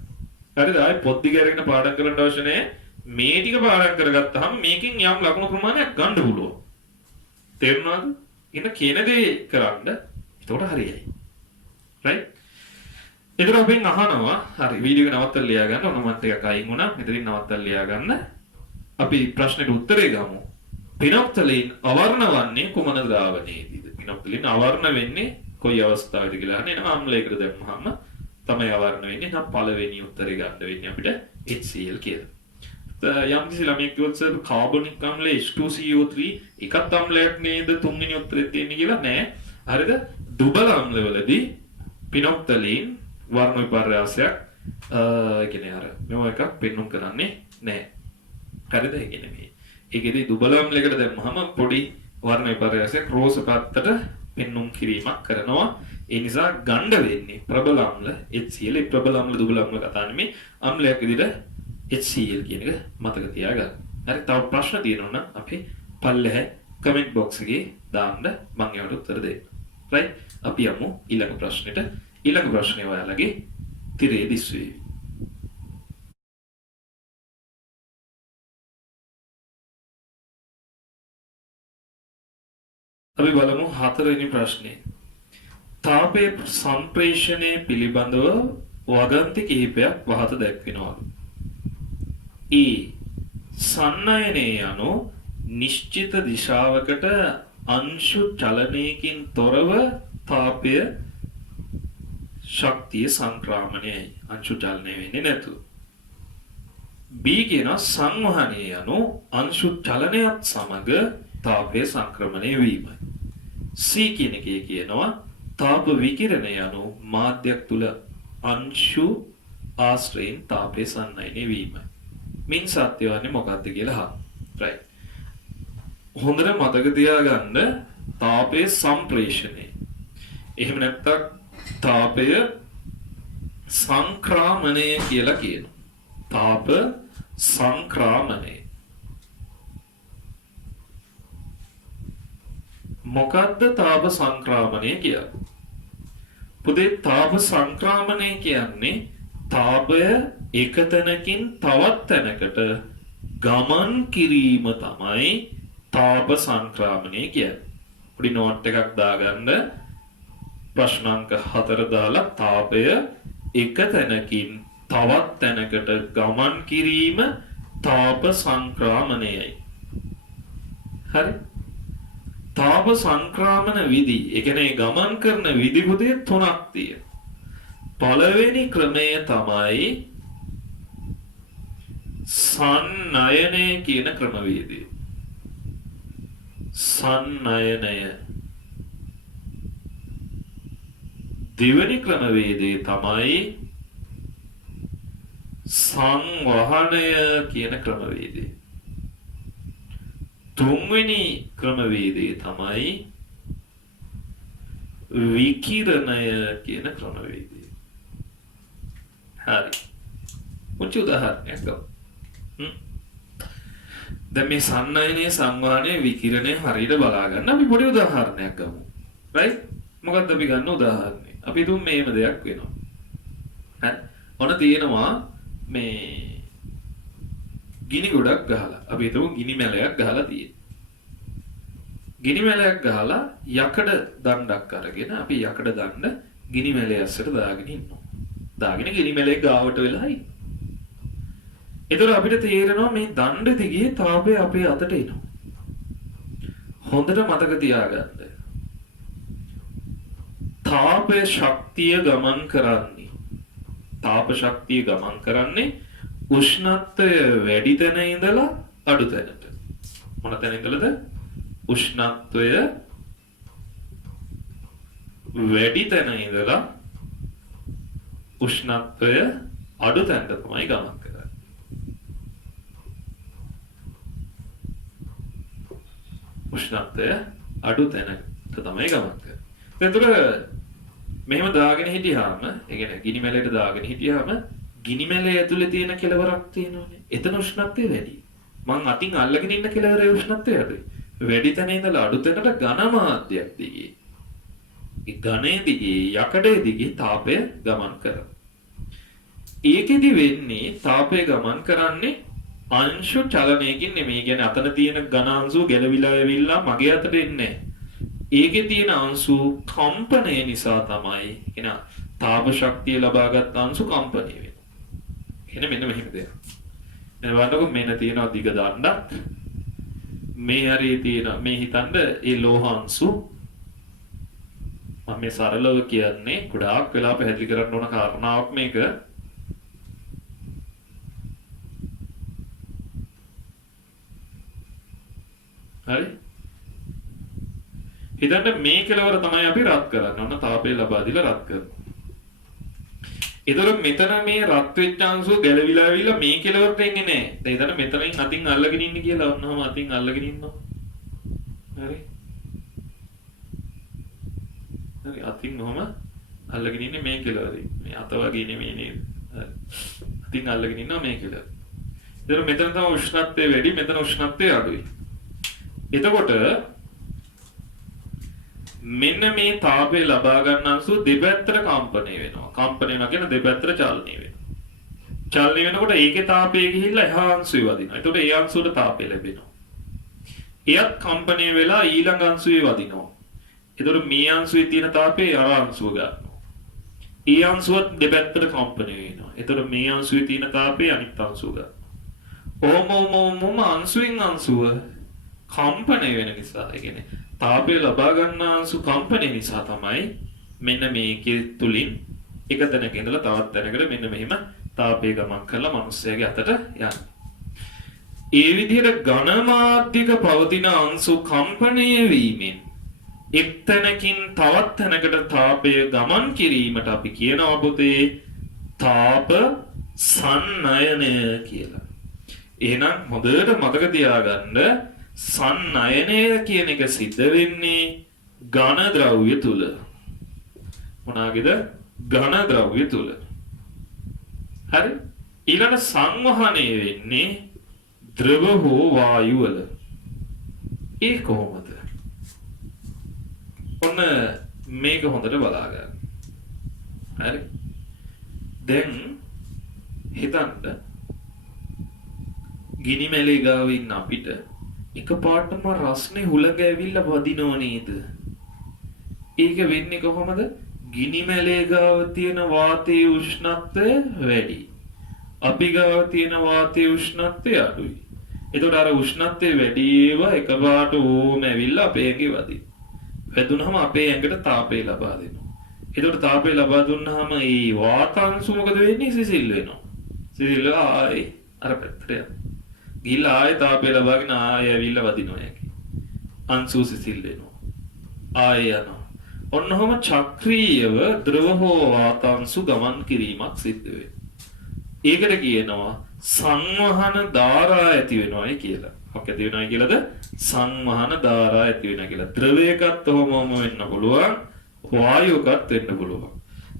හරිද? ආයේ පොත් දිග අරගෙන පාඩම් කරන්න අවශ්‍ය නැහැ. මේ ටික පාඩම් කරගත්තාම මේකෙන් යම් ලකුණු ප්‍රමාණයක් ගන්න පුළුවන්. තේරුණාද? ඉන්න කියන දේ කරන්න. එතකොට හරියයි. right? එතකොට අපෙන් අහනවා හරි වීඩියෝ එක නවත්තලා ලියා ගන්න. ඔන්න මත් එකක් අයින් වුණා. මෙතනින් නවත්තලා ලියා ගන්න. අපි ප්‍රශ්නෙට උත්තරේ ගමු. පිනොක්තලින් අවර්ණ වන්නේ කුමන ද්‍රාවණයේදීද? පිනොක්තලින් අවර්ණ වෙන්නේ කොයි අවස්ථාවේද කියලා අහන්නේ. එනවා අම්ලයකට දැම්මහම තමයි අවර්ණ වෙන්නේ. නම් පළවෙනි උත්තරේ ගන්න වෙන්නේ අපිට HCl කියලා. යම් කිසි ළමයෙක් කිව්වොත් සර් කාබොනික් අම්ල H2CO3 එකත් අම්ලයක් නේද තුන්වෙනි උත්තරේ තියෙන්නේ කියලා නෑ. හරිද? දුබල අම්ලවලදී පිනොක්තලින් වර්ණ විපර්යාසයක් කියන්නේ අර මෙව එකක් පෙන්වුම් කරන්නේ නැහැ. හරිද? ඒ කියන්නේ මේ ඒකේදී දුබල අම්ලයකට දැම්මහම පොඩි වර්ණ විපර්යාසයක් රෝස පැත්තට පෙන්වුම් කිරීමක් කරනවා. ඒ නිසා ගණ්ඩ වෙන්නේ ප්‍රබල අම්ල HCl. ප්‍රබල අම්ල දුබල අම්ල කතා නෙමෙයි. අම්ලයක් විදිහට HCl කියන එක මතක තියාගන්න. හරි තව ප්‍රශ්න තියෙනවා නම් අපි පල්ලෙහා කමෙන්ට් බොක්ස් එකේ දාන්න මම ඒවට උත්තර දෙන්න. right? අපි යමු ඊළඟ ප්‍රශ්නෙට. ඊළඟ ප්‍රශ්නේ ඔයාලගේ තිරේ දිස්වේ. අපි බලමු හතරවෙනි ප්‍රශ්නේ. තාපයේ සම්ප්‍රේෂණය පිළිබඳව වගන්ති කිහිපයක් වහත දැක්වෙනවා. E සන්නයනය යනු නිශ්චිත දිශාවකට අංශු චලනයකින් තොරව තාපය ශක්තිය සංක්‍රමණයයි. අංශු චලනය වෙන්නේ නැතුව. B කියන සංවහනය යනු අංශු චලනයත් සමග තාපය සංක්‍රමණය වීමයි. C කියන එකේ කියනවා තාප විකිරණය යනු මාධ්‍යයක් තුල අංශු ආශ්‍රයෙන් තාපයේ සන්නයනේ වීම. මින් සත්‍ය වන්නේ මොකක්ද කියලා අහන්න. right. හොඳට මතක තියාගන්න තාපයේ සම්ප්‍රේෂණය. එහෙම නැත්නම් තාපය සංක්‍රාමණය කියලා කියනවා. තාප සංක්‍රාමණය. මොකද්ද තාප සංක්‍රාමණය කියන්නේ? පුතේ තාප සංක්‍රාමණය කියන්නේ තාපය එක තැනකින් තවත් තැනකට ගමන් කිරීම තමයි තාප සංක්‍රාමණය කියන්නේ. පොඩි නෝට් එකක් දාගන්න. ප්‍රශ්න අංක 4 දාලා තාපය එක තැනකින් තවත් තැනකට ගමන් කිරීම තාප සංක්‍රාමණයයි. හරි? තාප සංක්‍රාමන විදි, ඒ කියන්නේ ගමන් කරන විදි පුතේ තුනක් තියෙනවා. පළවෙනි ක්‍රමය තමයි සන්නයනය කියන ක්‍රමවේදය. සන්නයනය. දෙවෙනි ක්‍රමවේදය තමයි සංවහනය කියන ක්‍රමවේදය. තුන්වෙනි ක්‍රමවේදය තමයි විකිරණය කියන ක්‍රමවේදය. හරි. මුචු උදාහරණයක් ගමු. දැන් මේ සන්නයනේ සංවාහනේ විකිරණය හරියට බලා ගන්න අපි පොඩි උදාහරණයක් ගමු. right? මොකක්ද අපි ගන්න උදාහරණය? අපි දුම් මේම දෙයක් වෙනවා. හරි. ඔන්න තියෙනවා මේ ගිනි ගොඩක් ගහලා. අපි හිතමු ගිනි මැලයක් ගහලා තියෙනවා. ගිනි මැලයක් ගහලා යකඩ දණ්ඩක් අරගෙන අපි යකඩ දණ්ඩ ගිනි මැලේ ඇස්සට දාගෙන ඉන්නවා. දාගෙන ගිනි මැලේ ගාවට වෙලා ඉන්නවා. ඒතර අපිට තේරෙනවා මේ දණ්ඩ දිගේ තාපය අපේ අතට එනවා. හොඳට මතක තියාගන්න. තාපය ශක්තිය ගමන් කරන්නේ. තාප ශක්තිය ගමන් කරන්නේ උෂ්ණත්වය වැඩි තැන ඉඳලා අඩු තැනට. මොන තැන ඉඳලාද? උෂ්ණත්වය වැඩි තැන ඉඳලා උෂ්ණත්වය අඩු තැනට තමයි ගමන් කරන්නේ. උෂ්ණත්වය අඩු තැනට තමයි ගමන් කරන්නේ. එතකොට මෙහෙම දාගෙන හිටියාම, ඒ කියන්නේ ගිනි මැලයට දාගෙන හිටියාම ගිනි මැලේ ඇතුලේ තියෙන කෙලවරක් තියෙනවනේ. එතන උෂ්ණත්වය වැඩි. මං අතින් අල්ලගෙන ඉන්න කෙලවරේ උෂ්ණත්වය අඩුයි. වැඩි තැන ඉඳලා අඩු තැනට ඝන මාධ්‍යයක් දිගේ. ඒ ඝනයේ දිගේ යකඩේ දිගේ තාපය ගමන් කරනවා. ඒකෙදි වෙන්නේ තාපය ගමන් කරන්නේ අංශු චලනයකින් නෙමෙයි. කියන්නේ අතන තියෙන ඝන අංශු ගැලවිලා ඇවිල්ලා මගේ අතට එන්නේ නැහැ. ඒකේ තියෙන අංශු කම්පණය නිසා තමයි කියන තාප ශක්තිය ලබාගත් අංශු කම්පණය වෙන්නේ. එන මෙන්න මෙහෙම දෙයක්. එන වන්නකො මෙන්න තියෙනවා දිග දණ්ඩක්. මේ හරිය තියෙන මේ හිතන්න ඒ ලෝහ අංශු මම මේ සරලව කියන්නේ ගොඩාක් වෙලා පැහැදිලි කරන්න ඕන කාරණාවක් මේක. හරි? හිතන්න මේ කෙලවර තමයි අපි රත් කරන්නේ. ඔන්න තාපය ලබා දීලා රත් කරනවා. ඒතර මෙතන මේ රත් වෙච්ච අංශුව ගැලවිලා ඇවිල්ලා මේ කෙලවරට එන්නේ නැහැ. දැන් හිතන්න මෙතනින් අතින් අල්ලගෙන ඉන්නේ කියලා ඔන්නම අතින් අල්ලගෙන ඉන්නවා. හරි. හරි අතින් ඔහම අල්ලගෙන ඉන්නේ මේ කෙලවරේ. මේ අත වගේ නෙමෙයි නේද? හරි. අතින් අල්ලගෙන ඉන්නවා මේ කෙලවර. ඒතර මෙතන තමයි උෂ්ණත්වය වැඩි, මෙතන උෂ්ණත්වය අඩුයි. එතකොට මෙන්න මේ තාපය ලබා ගන්න අංශුව දෙපැත්තට කම්පණය වෙනවා. කම්පණය වෙනවා කියන දෙපැත්තට චලනය වෙනවා. චලනය වෙනකොට ඒකේ තාපය ගිහිල්ලා එහා අංශුවේ වදිනවා. එතකොට ඒ අංශුවට තාපය ලැබෙනවා. එයත් කම්පණය වෙලා ඊළඟ අංශුවේ වදිනවා. එතකොට මේ අංශුවේ තියෙන තාපය අර අංශුව ගන්නවා. ඒ අංශුවත් දෙපැත්තට කම්පණය වෙනවා. එතකොට මේ අංශුවේ තියෙන තාපය අනිත් අංශුව ගන්නවා. ඕම අංශුවෙන් අංශුව කම්පණය වෙන නිසා ඒ කියන්නේ තාපය ලබා ගන්න අංශු කම්පණය නිසා තමයි මෙන්න මේකේ තුලින් එක තැනක ඉඳලා තවත් තැනකට මෙන්න මෙහිම තාපය ගමන් කරලා මිනිස්සයාගේ අතට යන්නේ. ඒ විදිහට ඝන මාධ්‍යක පවතින අංශු කම්පණය වීමෙන් එක් තැනකින් තවත් තැනකට තාපය ගමන් කිරීමට අපි කියනවා පුතේ තාප සන්නයනය කියලා. එහෙනම් හොඳට මතක තියාගන්න සන්නයනය කියන එක සිද්ධ වෙන්නේ ඝන ද්‍රව්‍ය තුල. මොනවාගේද? ඝන ද්‍රව්‍ය තුල. හරි? ඊළඟ සංවහනය වෙන්නේ ද්‍රව හෝ වායු වල. ඒ කොහොමද? ඔන්න මේක හොඳට බලා ගන්න. හරි? දැන් හිතන්න ගිනි මැලේ ගාව ඉන්න අපිට එකපාරටම රස්නේ හුලඟ ඇවිල්ලා වදිනව නේද? ඒක වෙන්නේ කොහොමද? ගිනි මැලේ ගාව තියෙන වාතයේ උෂ්ණත්වය වැඩි. අපි ගාව තියෙන වාතයේ උෂ්ණත්වය අඩුයි. එතකොට අර උෂ්ණත්වය වැඩි ඒවා එකපාරට ඕම ඇවිල්ලා අපේ ඇඟේ වදින. වැදුනහම අපේ ඇඟට තාපය ලබා දෙනවා. එතකොට තාපය ලබා දුන්නාම ඒ වාතාංශු මොකද වෙන්නේ? සිසිල් වෙනවා. සිසිල් ආයේ අර පැත්තට යනවා. ගිහිල්ලා ආයේ තාපය ලබාගෙන ආයේ ඇවිල්ලා වදිනවා ඇඟේ. අංශු සිසිල් වෙනවා. ආයේ යනවා. ඔන්නෝම චක්‍රීයව ද්‍රව හෝ වාතාංශු ගමන් කිරීමක් සිද්ධ වෙනවා. ඒකට කියනවා සංවහන ධාරා ඇති වෙනවායි කියලා. මොකක්ද ඇති වෙනවයි කියලාද? සංවහන ධාරා ඇති වෙනවා කියලා. ද්‍රවයකත් ඔහොමම වෙන්න පුළුවන්, වායුවකත් වෙන්න පුළුවන්.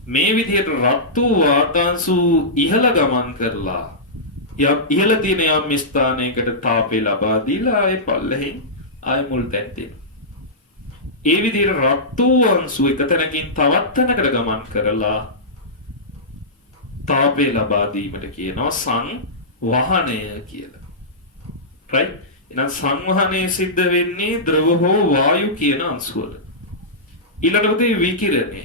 මේ විදිහට රත් වූ වාතාංශු ඉහළ ගමන් කරලා ඉහළ තියෙන යම් ස්ථානයකට තාපය ලබා දීලා ආයේ පල්ලෙහින් ආයේ මුල් තැනට එනවා. ඒ විදිහට රත් වූ අංශු එක තැනකින් තවත් තැනකට ගමන් කරලා තාපය ලබා දීමට කියනවා සංවහනය කියලා. right? එහෙනම් සංවහනය සිද්ධ වෙන්නේ ද්‍රව හෝ වායු කියන අංශු වල. ඊළඟට විකිරණය.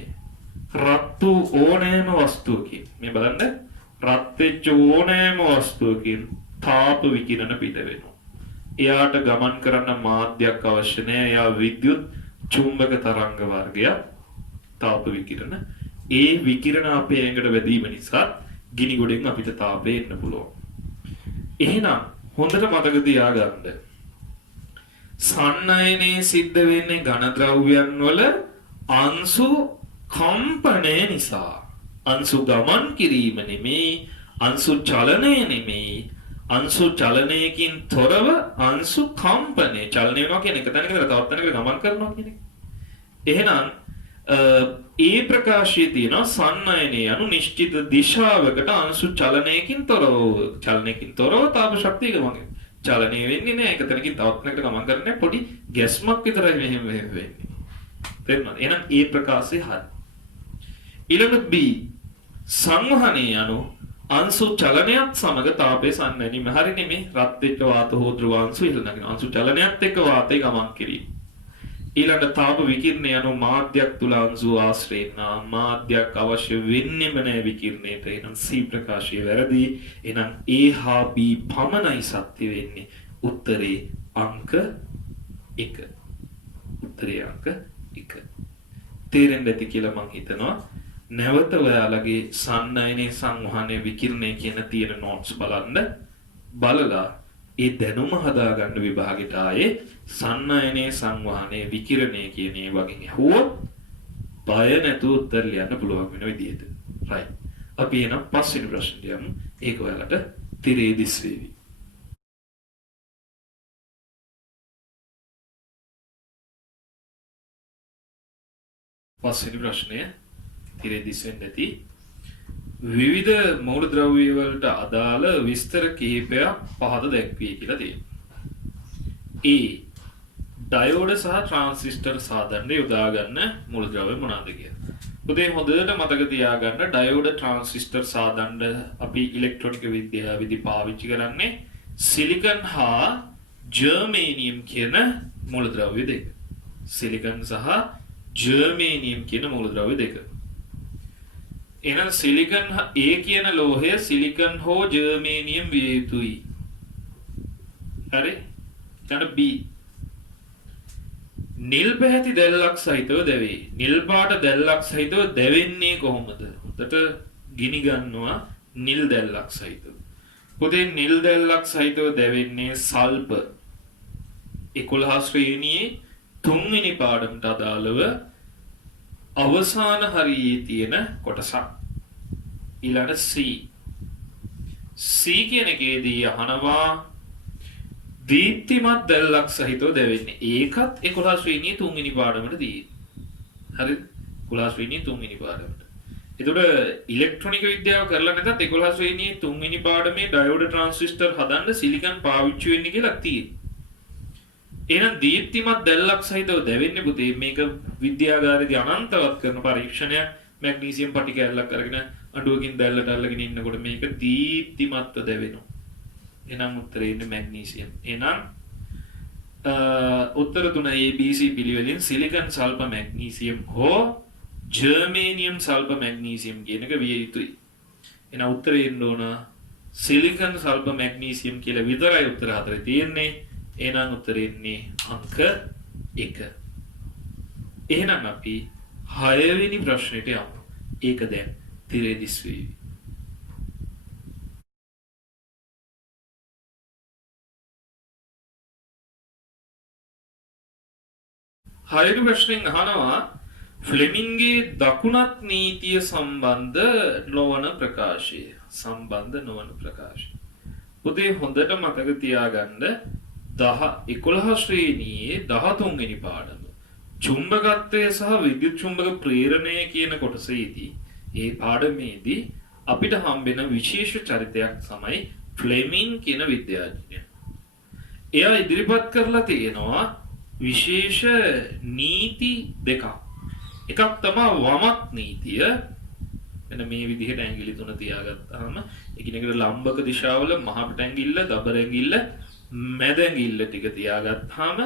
රත් වූ ඕනෑම වස්තුවකින් මේ බලන්න රත් වෙච්ච ඕනෑම වස්තුවකින් තාප විකිරණ පිට වෙනවා. එයාට ගමන් කරන්න මාධ්‍යයක් අවශ්‍ය නැහැ. එයා විද්‍යුත් චුම්බක තරංග වර්ගයක් තාප විකිරණ. ඒ විකිරණ අපේ ඇඟට වැදීම නිසා ගිනි ගොඩෙන් අපිට තාපය එන්න පුළුවන්. එහෙනම් හොඳට මතක තියාගන්න. සන්නයනේ සිද්ධ වෙන්නේ ඝන ද්‍රව්‍යයන් වල අංශු කම්පණය නිසා. අංශු ගමන් කිරීම නෙමේ, අංශු චලනය නෙමේ. අංශු චලනයකින් තොරව අංශු කම්පණය. චලනය වෙනවා කියන්නේ එක තැනක ඉඳලා තවත් තැනකට ගමන් කරනවා කියන එක. එහෙනම් ඒ ප්‍රකාශයේ තියෙන සන්නයනේ යනු නිශ්චිත දිශාවකට අංශු චලනයකින් තොරව තාප ශක්තිය ගමන් කරනවා. චලනය වෙන්නේ නැහැ. එක තැනකින් තවත් තැනකට ගමන් කරන්නේ පොඩි ගැස්මක් විතරයි මෙහෙම වෙන්නේ. තේරුණාද? එහෙනම් ඒ ප්‍රකාශය හරි. ඊළඟ B සංවහනයේ යනු අංශු චලනයත් සමග තාපයේ සන්නයනීම. හරි නෙමේ? රත් වෙච්ච වාත හෝ ද්‍රව අංශු ඉහළ නගින අංශු චලනයත් එක්ක වාතය ගමන් කිරීම. ඊළඟ තාප විකිරණය යනු මාධ්‍යයක් තුල අංශු ආශ්‍රේන මාධ්‍යයක් අවශ්‍ය වෙන්නේම නැහැ විකිරණයට. එහෙනම් C ප්‍රකාශය වැරදි. එහෙනම් A හා B පමණයි සත්‍ය වෙන්නේ. උත්තරේ අංක 1. උත්තරේ අංක 1. තේරෙන්නේ නැති කියලා මං හිතනවා. නැවත ඔයාලගේ සන්නයනේ සංවහනයේ විකිරණය කියන තියෙන නෝට්ස් බලලා ඒ දැනුම හදාගන්න විභාගෙට ආයේ සන්නයනේ සංවහනයේ විකිරණය කියන ඒ වගේ හුවොත් බය නැතුව උත්තර ලියන්න පුළුවන් වෙන විදිහට. right. අපි එනම් පස්වෙනි ප්‍රශ්නට යමු. ඒක ඔයාලට තිරේ දිස් වේවි. පස්වෙනි ප්‍රශ්නය තිරේ දිස් වෙන්න ඇති. විවිධ මූලද්‍රව්‍ය වලට අදාළ විස්තර කිහිපයක් පහත දැක්වී කියලා තියෙනවා. A. ඩයෝඩ සහ ට්‍රාන්සිස්ටර් සාධනය යොදා ගන්න මූලද්‍රව්‍ය මොනවාද කියලා. පුතේ හොඳට මතක තියාගන්න ඩයෝඩ ට්‍රාන්සිස්ටර් සාධනය අපි ඉලෙක්ට්‍රොනික විද්‍යාවේදී පාවිච්චි කරන්නේ සිලිකන් හා ජර්මේනියම් කියන මූලද්‍රව්‍ය දෙක. සිලිකන් සහ ජර්මේනියම් කියන මූලද්‍රව්‍ය දෙක. එහෙනම් සිලිකන් A කියන ලෝහය සිලිකන් හෝ ජර්මේනියම් විය යුතුයි. හරි? ඊට B නිල් පැහැති දැල්ලක් සහිතව දැවේ. නිල් පාට දැල්ලක් සහිතව දැවෙන්නේ කොහොමද? උඩට ගිනි ගන්නවා නිල් දැල්ලක් සහිතව. පොතේ නිල් දැල්ලක් සහිතව දැවෙන්නේ සල්ප 11 ශ්‍රේණියේ තුන්වෙනි පාඩමට අදාළව අවසාන හරියේ තියෙන කොටසක්. ඊළඟ C කියන එකේදී අහනවා දීප්තිමත් දැල්ලක් සහිතව දැවෙන්නේ. ඒකත් 11 ශ්‍රේණියේ තුන්වෙනි පාඩමට දී. හරිද? 11 ශ්‍රේණියේ තුන්වෙනි පාඩමට. එතකොට ඉලෙක්ට්‍රොනික විද්‍යාව කරලා නැත්නම් 11 ශ්‍රේණියේ තුන්වෙනි පාඩමේ ඩයෝඩ් ට්‍රාන්සිස්ටර් හදන්න සිලිකන් පාවිච්චි වෙන්නේ කියලා තියෙනවා. එහෙනම් දීප්තිමත් දැල්ලක් සහිතව දැවෙන්නේ පුතේ මේක විද්‍යාගාරයේදී අනන්තවත් කරන පරීක්ෂණයක්. මැග්නීසියම් පටි කැල්ලක් අරගෙන අඩුවකින් දැල්ලට අල්ලගෙන ඉන්නකොට මේක දීප්තිමත්ව දැවෙනවා. එහෙනම් උත්තරේ ඉන්නේ මැග්නීසියම්. එහෙනම් උත්තර තුන A B C පිළිවෙලින් සිලිකන් සල්ප මැග්නීසියම් හෝ ජර්මේනියම් සල්ප මැග්නීසියම් කියන එක විය යුතුයි. එහෙනම් උත්තරේ ඉන්න ඕන සිලිකන් සල්ප මැග්නීසියම් කියලා විතරයි උත්තර හතරේ තියෙන්නේ. එහෙනම් උත්තරේ ඉන්නේ අංක 1. එහෙනම් අපි 6 වෙනි ප්‍රශ්නෙට යමු. ඒක දැන් තිරේ දිස් වේවි. හයවෙනි ප්‍රශ්නෙන් අහනවා ෆ්ලෙමින්ගේ දකුණත් නීතිය සම්බන්ධ නොවන ප්‍රකාශය. පුතේ හොඳට මතක තියාගන්න 11 ශ්‍රේණියේ 13 වෙනි පාඩම චුම්බකත්වය සහ විද්‍යුත් චුම්බක ප්‍රේරණය කියන කොටසේදී ඒ පාඩමේදී අපිට හම්බෙන විශේෂ චරිතයක් තමයි ෆ්ලෙමින් කියන විද්‍යාඥයා. එයා ඉදිරිපත් කරලා තියෙනවා විශේෂ නීති දෙකක්. එකක් තමයි වමත් නීතිය. මෙන්න මේ විදිහට ඇඟිලි තුන තියාගත්තාම එකිනෙකට ලම්බක දිශාවල මහපට ඇඟිල්ල, දබර ඇඟිල්ල, මැද ඇඟිල්ල ටික තියාගත්තාම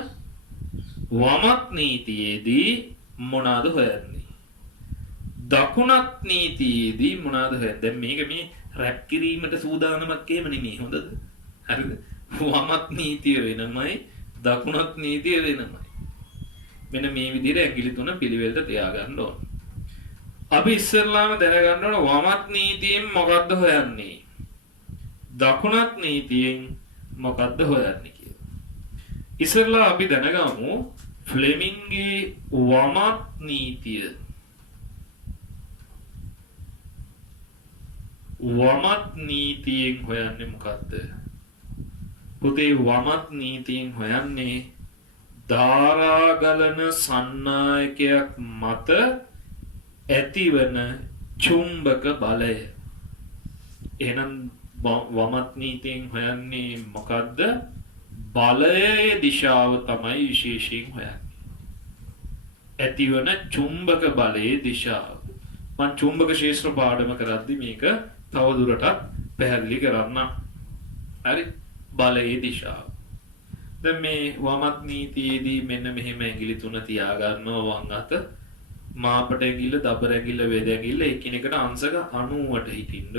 වමත් නීතියේදී මොනවාද හොයන්නේ? දකුණත් නීතියේදී මොනවාද හොයන්නේ? දැන් මේක මේ රැප් කිරීමට සූදානමක් එහෙම නෙමෙයි හොඳද? හරිද? වමත් නීතිය වෙනමයි දකුණත් නීතිය වෙනමයි. මෙන්න මේ විදිහට ඇඟිලි තුන පිළිවෙලට තියාගන්න ඕන. අපි ඉස්සෙල්ලාම දැනගන්න ඕන වමත් නීතියෙන් මොකද්ද හොයන්නේ? දකුණත් නීතියෙන් මොකද්ද හොයන්නේ කියලා. ඉස්සෙල්ලා අපි දැනගමු ෆ්ලෙමින්ගේ වමත් නීතිය. වමත් නීතියෙන් හොයන්නේ මොකද්ද? පුතේ වමත් නීතියෙන් හොයන්නේ ධාරා ගලන සන්නායකයක් මත ඇතිවන චුම්බක බලය. එහෙනම් වමත් නීතියෙන් හොයන්නේ මොකද්ද? බලයේ දිශාව තමයි විශේෂයෙන් හොයන්නේ. ඇතිවන චුම්බක බලයේ දිශාව. මම චුම්බක ක්ෂේත්‍ර පාඩම කරද්දි මේක තව දුරටත් පැහැදිලි කරන්න. හරි? බලයේ දිශාව. දැන් මේ වමත් නීතියේදී මෙන්න මෙහෙම ඇඟිලි තුන තියාගන්නවා වම් අත. මාපට ඇඟිල්ල, දබර ඇඟිල්ල, වේද ඇඟිල්ල එකිනෙකට අංශක 90ට හිටින්න.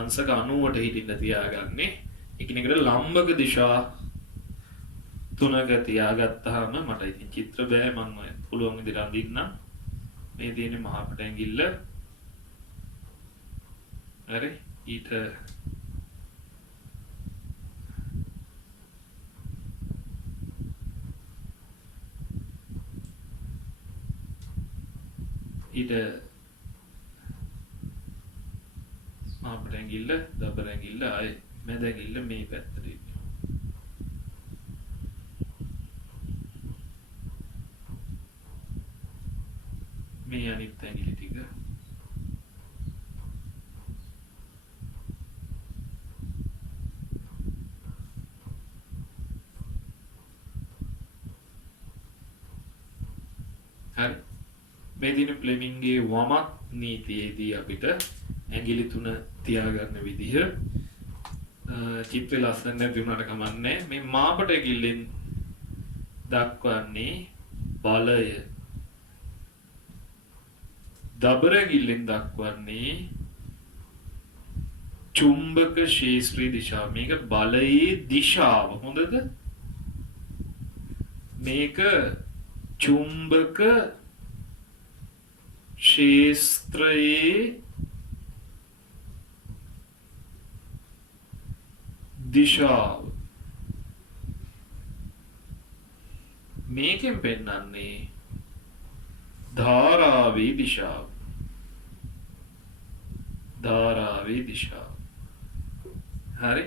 අංශක 90ට හිටින්න තියාගන්නේ. එකිනෙකට ලම්බක දිශා තුනක තියාගත්තාම මට ඉතින් චිත්‍ර බෑ මම පුළුවන් විදිහට අඳින්නම්. මේ තියෙන්නේ මහපට ඇඟිල්ල. හරි? ඊට මහපට ඇඟිල්ල, දබර ඇඟිල්ල, ආයේ මැද ඇඟිල්ල මේ පැත්තට ඉන්නවා. මේ අනිත් ඇඟිලි ටික හරි. මේ දින ෆ්ලෙමින්ගේ වමත් නීතියේදී අපිට ඇඟිලි තුන තියාගන්න විදිහ චිත්‍රය ලස්සන නැති වුණාට කමන්නේ. මේ මාපට ඇඟිල්ලෙන් දක්වන්නේ බලය. දබර ඇඟිල්ලෙන් දක්වන්නේ චුම්බක ක්ෂේත්‍රයේ දිශාව. මේක බලයේ දිශාව. හොඳද? මේක චුම්බක ක්ෂේත්‍රයේ දිශාව. මේකෙන් පෙන්නන්නේ ධාරාවේ දිශාව. ධාරාවේ දිශාව. හරි.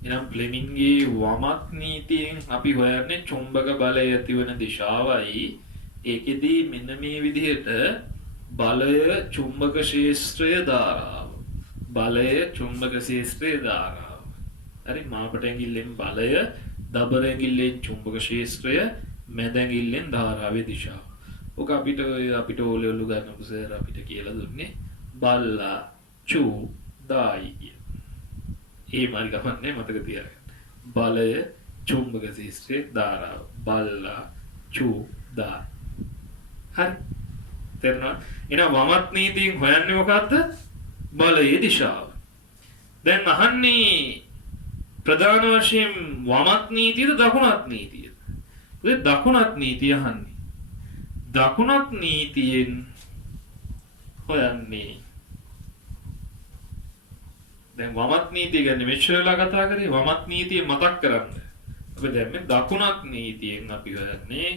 එහෙනම් ෆ්ලෙමින්ගේ වමත් නීතියෙන් අපි හොයන්නේ චුම්බක බලය ඇතිවන දිශාවයි. ඒකෙදී මෙන්න මේ විදිහට බලය චුම්බක ක්ෂේත්‍රය ධාරාව. බලය චුම්බක ක්ෂේත්‍රය ධාරාව. හරි. මාපට ඇඟිල්ලෙන් බලය, දබර ඇඟිල්ලෙන් චුම්බක ක්ෂේත්‍රය, මැද ඇඟිල්ලෙන් ධාරාවේ දිශාව. ඔක අපිට ඕලෙවලු ගන්නපු සර් අපිට කියලා දුන්නේ බල්ලා චු දායි කිය. ඒ මාරි ගමන්නේ මතක තියාගන්න. බලය චුම්බක ක්ෂේත්‍රයේ ධාරාව. බල්ලා චු දා. හරි. තේරුණා? එහෙනම් වමත් නීතියෙන් හොයන්නේ මොකද්ද? බලයේ දිශාව. දැන් අහන්නේ ප්‍රධාන වශයෙන් වමත් නීතියද දකුණත් නීතියද? ඒ දකුණත් නීතිය අහන්නේ. දකුණත් නීතියෙන් හොයන්නේ. දැන් වමත් නීතිය ගැන මෙච්චරලා කතා කරේ වමත් නීතිය මතක් කරන්න. අපි දැන් මේ දකුණත් නීතියෙන් අපි හොයන්නේ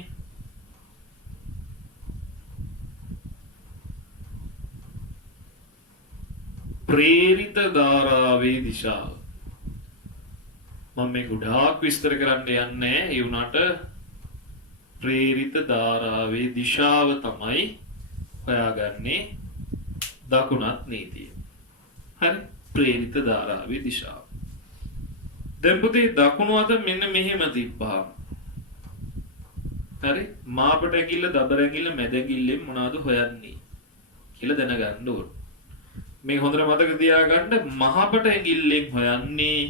ප්‍රේරිත ධාරාවේ දිශාව. මම මේ ගොඩාක් විස්තර කරන්න යන්නේ ඒ වුණාට ප්‍රේරිත ධාරාවේ දිශාව තමයි හොයාගන්නේ දකුණත් නීතිය. හරි. ප්‍රේරිත ධාරාවේ දිශාව. දැන් පුතේ දකුණු අත මෙන්න මෙහෙම තිබ්බහම හරි මාපට ඇඟිල්ල දබර ඇඟිල්ල මැද ඇඟිල්ලෙන් මොනවද හොයන්නේ කියලා දැනගන්න ඕන. මේ හොඳට මතක තියාගන්න මහපට ඇඟිල්ලෙන් හොයන්නේ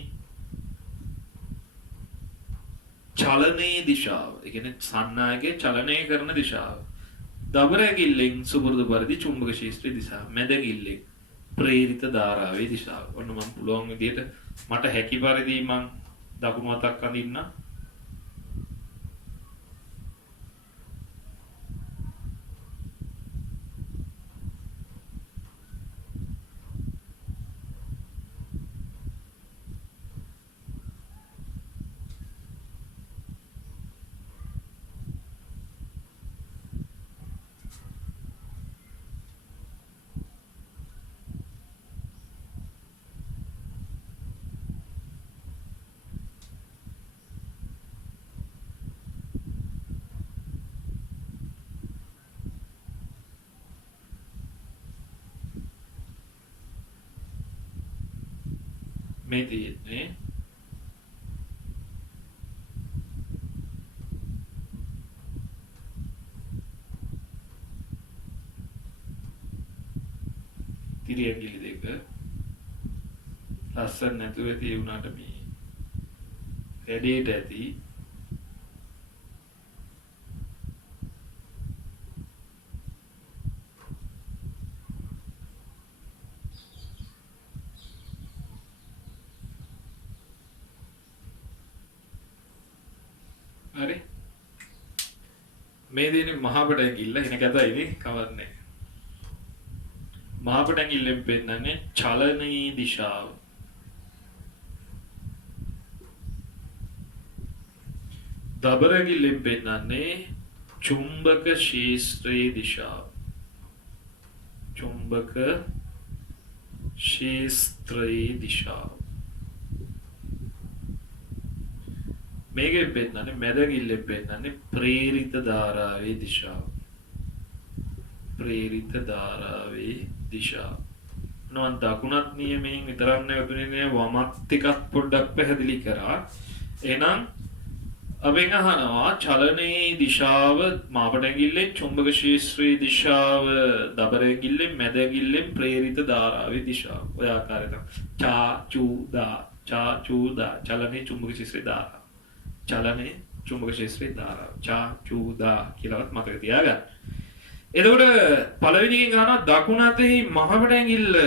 චලනයේ දිශාව. ඒ කියන්නේ සන්නායකයේ චලනය කරන දිශාව. දබර ඇඟිල්ලෙන් සුබුරුදු පරිදි චුම්බක ක්ෂේත්‍රයේ දිශාව. මැද ඇඟිල්ලෙන් ප්‍රේරිත ධාරාවේ දිශාව. ඔන්න මම පුළුවන් විදිහට මට හැකි පරිදි මම දකුණු අතක් අඳින්න. මේ තියෙන්නේ තිරිය ඇඟිලි දෙක ලස්සන නැතුව ඇති වුණාට මේ හැඩයට ඇති හරි මේ දෙන්නේ මහපට ඇඟිල්ල එන කැතයිනේ කවන්නේ මහපට ඇඟිල්ලෙන් පෙන්නන්නේ චලනයේ දිශාව දබර ඇඟිල්ලෙන් පෙන්නන්නේ චුම්බක ක්ෂේත්‍රයේ දිශාව චුම්බක ක්ෂේත්‍රයේ දිශාව මේකෙන් පෙන්නන්නේ මැද ඇඟිල්ලෙන් පෙන්නන්නේ ප්‍රේරිත ධාරාවේ දිශාව ප්‍රේරිත ධාරාවේ දිශාව නෝන් දකුණත් නියමයෙන් විතරක් නෙවෙයි වමත් ටිකක් පොඩ්ඩක් පැහැදිලි කරා එහෙනම් අපෙන් අහනවා චලනයේ දිශාව මාපට ඇඟිල්ලෙන් චුම්බක ක්ෂේත්‍රයේ දිශාව දබර ඇඟිල්ලෙන් මැද ඇඟිල්ලෙන් ප්‍රේරිත ධාරාවේ දිශාව ඔය ආකාරයට චා චු දා චලනයේ චුම්බක ක්ෂේත්‍රයේ ධාරාව චලනයේ චුම්බක ක්ෂේත්‍රයේ ධාරාව චා චු දා කියලාවත් මතක තියාගන්න. එතකොට පළවෙනි එකෙන් අහනවා දකුණ අතෙහි මහපට ඇඟිල්ල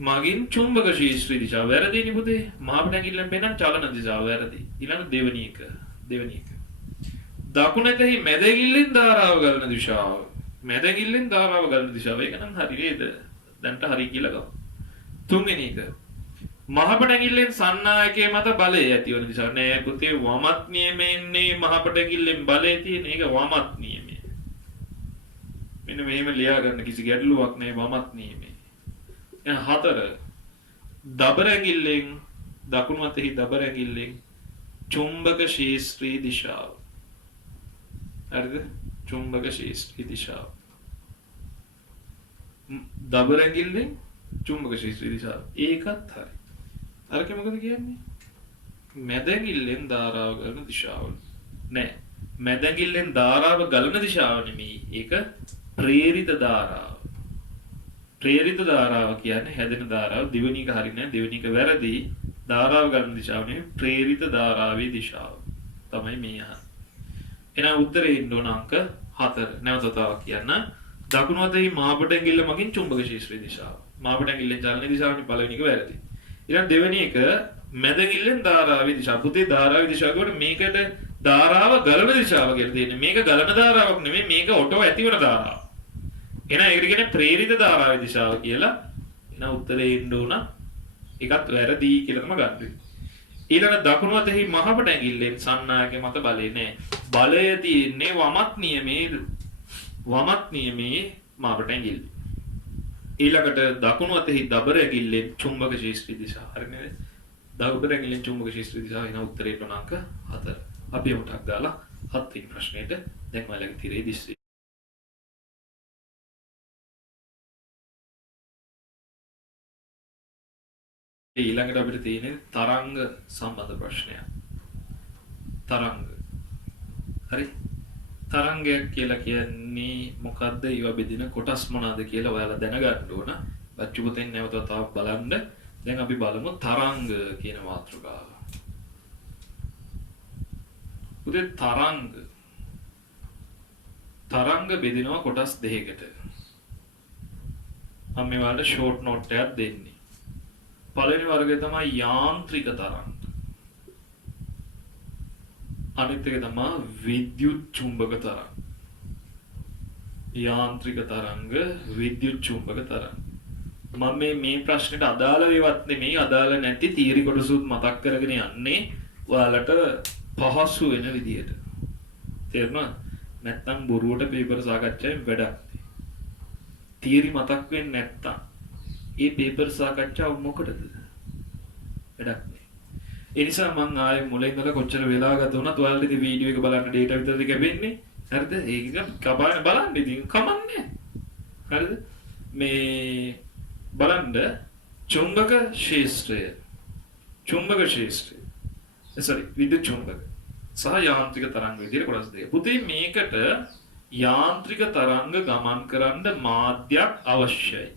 මගින් චුම්බක ක්ෂේත්‍රයේ දිශාව වැරදිනේ පුතේ. මහපට ඇඟිල්ලෙන් පෙන්නන චලන දිශාව වැරදි. ඊළඟ දෙවෙනි එක. දකුණ අතෙහි මැද ඇඟිල්ලෙන් ධාරාව ගලන දිශාව. මැද ඇඟිල්ලෙන් ධාරාව ගලන දිශාව. ඒක නම් හරි නේද? දැන්ට හරි කියලා ගමු. තුන්වෙනි එක මහපට ඇඟිල්ලෙන් සන්නායකයේ මත බලය ඇති වෙන නිසා නෑ පුතේ වමත් නියමයේ ඉන්නේ මහපට ඇඟිල්ලෙන් බලය තියෙන එක වමත් නියමය. මෙන්න මෙහෙම ලියා ගන්න කිසි ගැටලුවක් නෑ වමත් නියමය. එහෙනම් 4 දබර ඇඟිල්ලෙන් දකුණු අතෙහි දබර ඇඟිල්ලෙන් චුම්බක ශේෂ්ත්‍රී දිශාව. හරිද? චුම්බක ශේෂ්ත්‍රී දිශාව. දබර ඇඟිල්ලෙන් චුම්බක ශේෂ්ත්‍රී දිශාව. ඒකත් හරි. අරක මොකද කියන්නේ? මැද ඇඟිල්ලෙන් ධාරාව ගලන දිශාව. නෑ. මැද ඇඟිල්ලෙන් ධාරාව ගලන දිශාව නෙමෙයි. ඒක ප්‍රේරිත ධාරාව. ප්‍රේරිත ධාරාව කියන්නේ හැදෙන ධාරාව. දෙවෙනි එක හරි නෑ. දෙවෙනි එක වැරදි. ධාරාව ගලන දිශාව නෙමෙයි. ප්‍රේරිත ධාරාවේ දිශාව. තමයි මේ අහන්නේ. එහෙනම් උත්තරේ ඉන්න ඕන අංක 4. නැවත තව කියන්න. දකුණු අතෙහි මාපට ඇඟිල්ල මගින් චුම්බක ශේෂ්ත්‍රී දිශාව. මාපට ඇඟිල්ලෙන් චලන දිශාවනේ පළවෙනි එක වැරදි. ඊළඟ දෙවෙනි එක මැද ඇඟිල්ලෙන් ධාරාවේ දිශාව. පුතේ ධාරාවේ දිශාව කියනකොට මේකට ධාරාව ගලන දිශාව කියලා තියෙන්නේ. මේක ගලන ධාරාවක් නෙමෙයි මේක ඔටෝ ඇතිවන ධාරාව. එහෙනම් ඒකට කියන්නේ ප්‍රේරිත ධාරාවේ දිශාව කියලා. එහෙනම් උත්තරේ ඉන්න ඕන එකත් වැරදි කියලා තමයි ගන්න. ඊළඟ දකුණු අතෙහි මහපට ඇඟිල්ලෙන් සන්නායක මත බලය නෑ. බලය තියෙන්නේ වමත් නියමයේ මහපට ඇඟිල්ල. ඊළඟට දකුණු අතෙහි දබර ඇඟිල්ලෙන් චුම්බක ශේෂ්ත්‍රී දිශාව. හරි නේද? දබර ඇඟිල්ලෙන් චුම්බක ශේෂ්ත්‍රී දිශාව එන උත්තරේ වෙන අංක 4. අපි උටක් දාලා 7 වෙනි ප්‍රශ්නෙට දැන් ඔයාලගේ තිරේ දිස්සේ. ඊළඟට අපිට තියෙන්නේ තරංග සම්බන්ධ ප්‍රශ්නයක්. තරංග. හරි? තරංගයක් කියලා කියන්නේ මොකද්ද? ඒවා බෙදෙන කොටස් මොනවාද කියලා ඔයාලා දැනගන්න ඕන. බච්චු පුතෙන් නැවත තව බලන්න. දැන් අපි බලමු තරංග කියන මාතෘකාව. පුතේ තරංග බෙදෙනවා කොටස් දෙකකට. මම මේ වලට ෂෝට් නෝට් එකක් දෙන්නේ. පළවෙනි වර්ගය තමයි යාන්ත්‍රික තරංග. අනිත් එක තමයි විද්‍යුත් චුම්බක තරංග. යාන්ත්‍රික තරංග, විද්‍යුත් චුම්බක තරංග. මම මේ ප්‍රශ්නෙට අදාළ වේවත් නෙමෙයි අදාළ නැති තීරි කොටසුත් මතක් කරගෙන යන්නේ ඔයාලට පහසු වෙන විදියට. තේරුණාද? නැත්තම් බොරුවට පේපර් සාකච්ඡාවෙන් වැඩක් නෑ. තීරි මතක් වෙන්නේ නැත්තම් ඒ පේපර් සාකච්ඡාව මොකටද? වැඩක් නෑ. ඒ නිසා මම ආයේ මුලින් ඉඳලා කොච්චර වෙලා ගත වුණත් ඔයාලට ඉතින් වීඩියෝ එක බලන්න ඩේටා විතරද කැපෙන්නේ. හරිද? ඒක කපාන බලන්න ඉතින් කමන්නේ. හරිද? මේ බලන්න චුම්බක ශේෂ්ත්‍රය. විද්‍යුත් චුම්බක සහ යාන්ත්‍රික තරංග විදිහට කොටස් දෙක. පුතේ මේකට යාන්ත්‍රික තරංග ගමන් කරන්න මාධ්‍යයක් අවශ්‍යයි.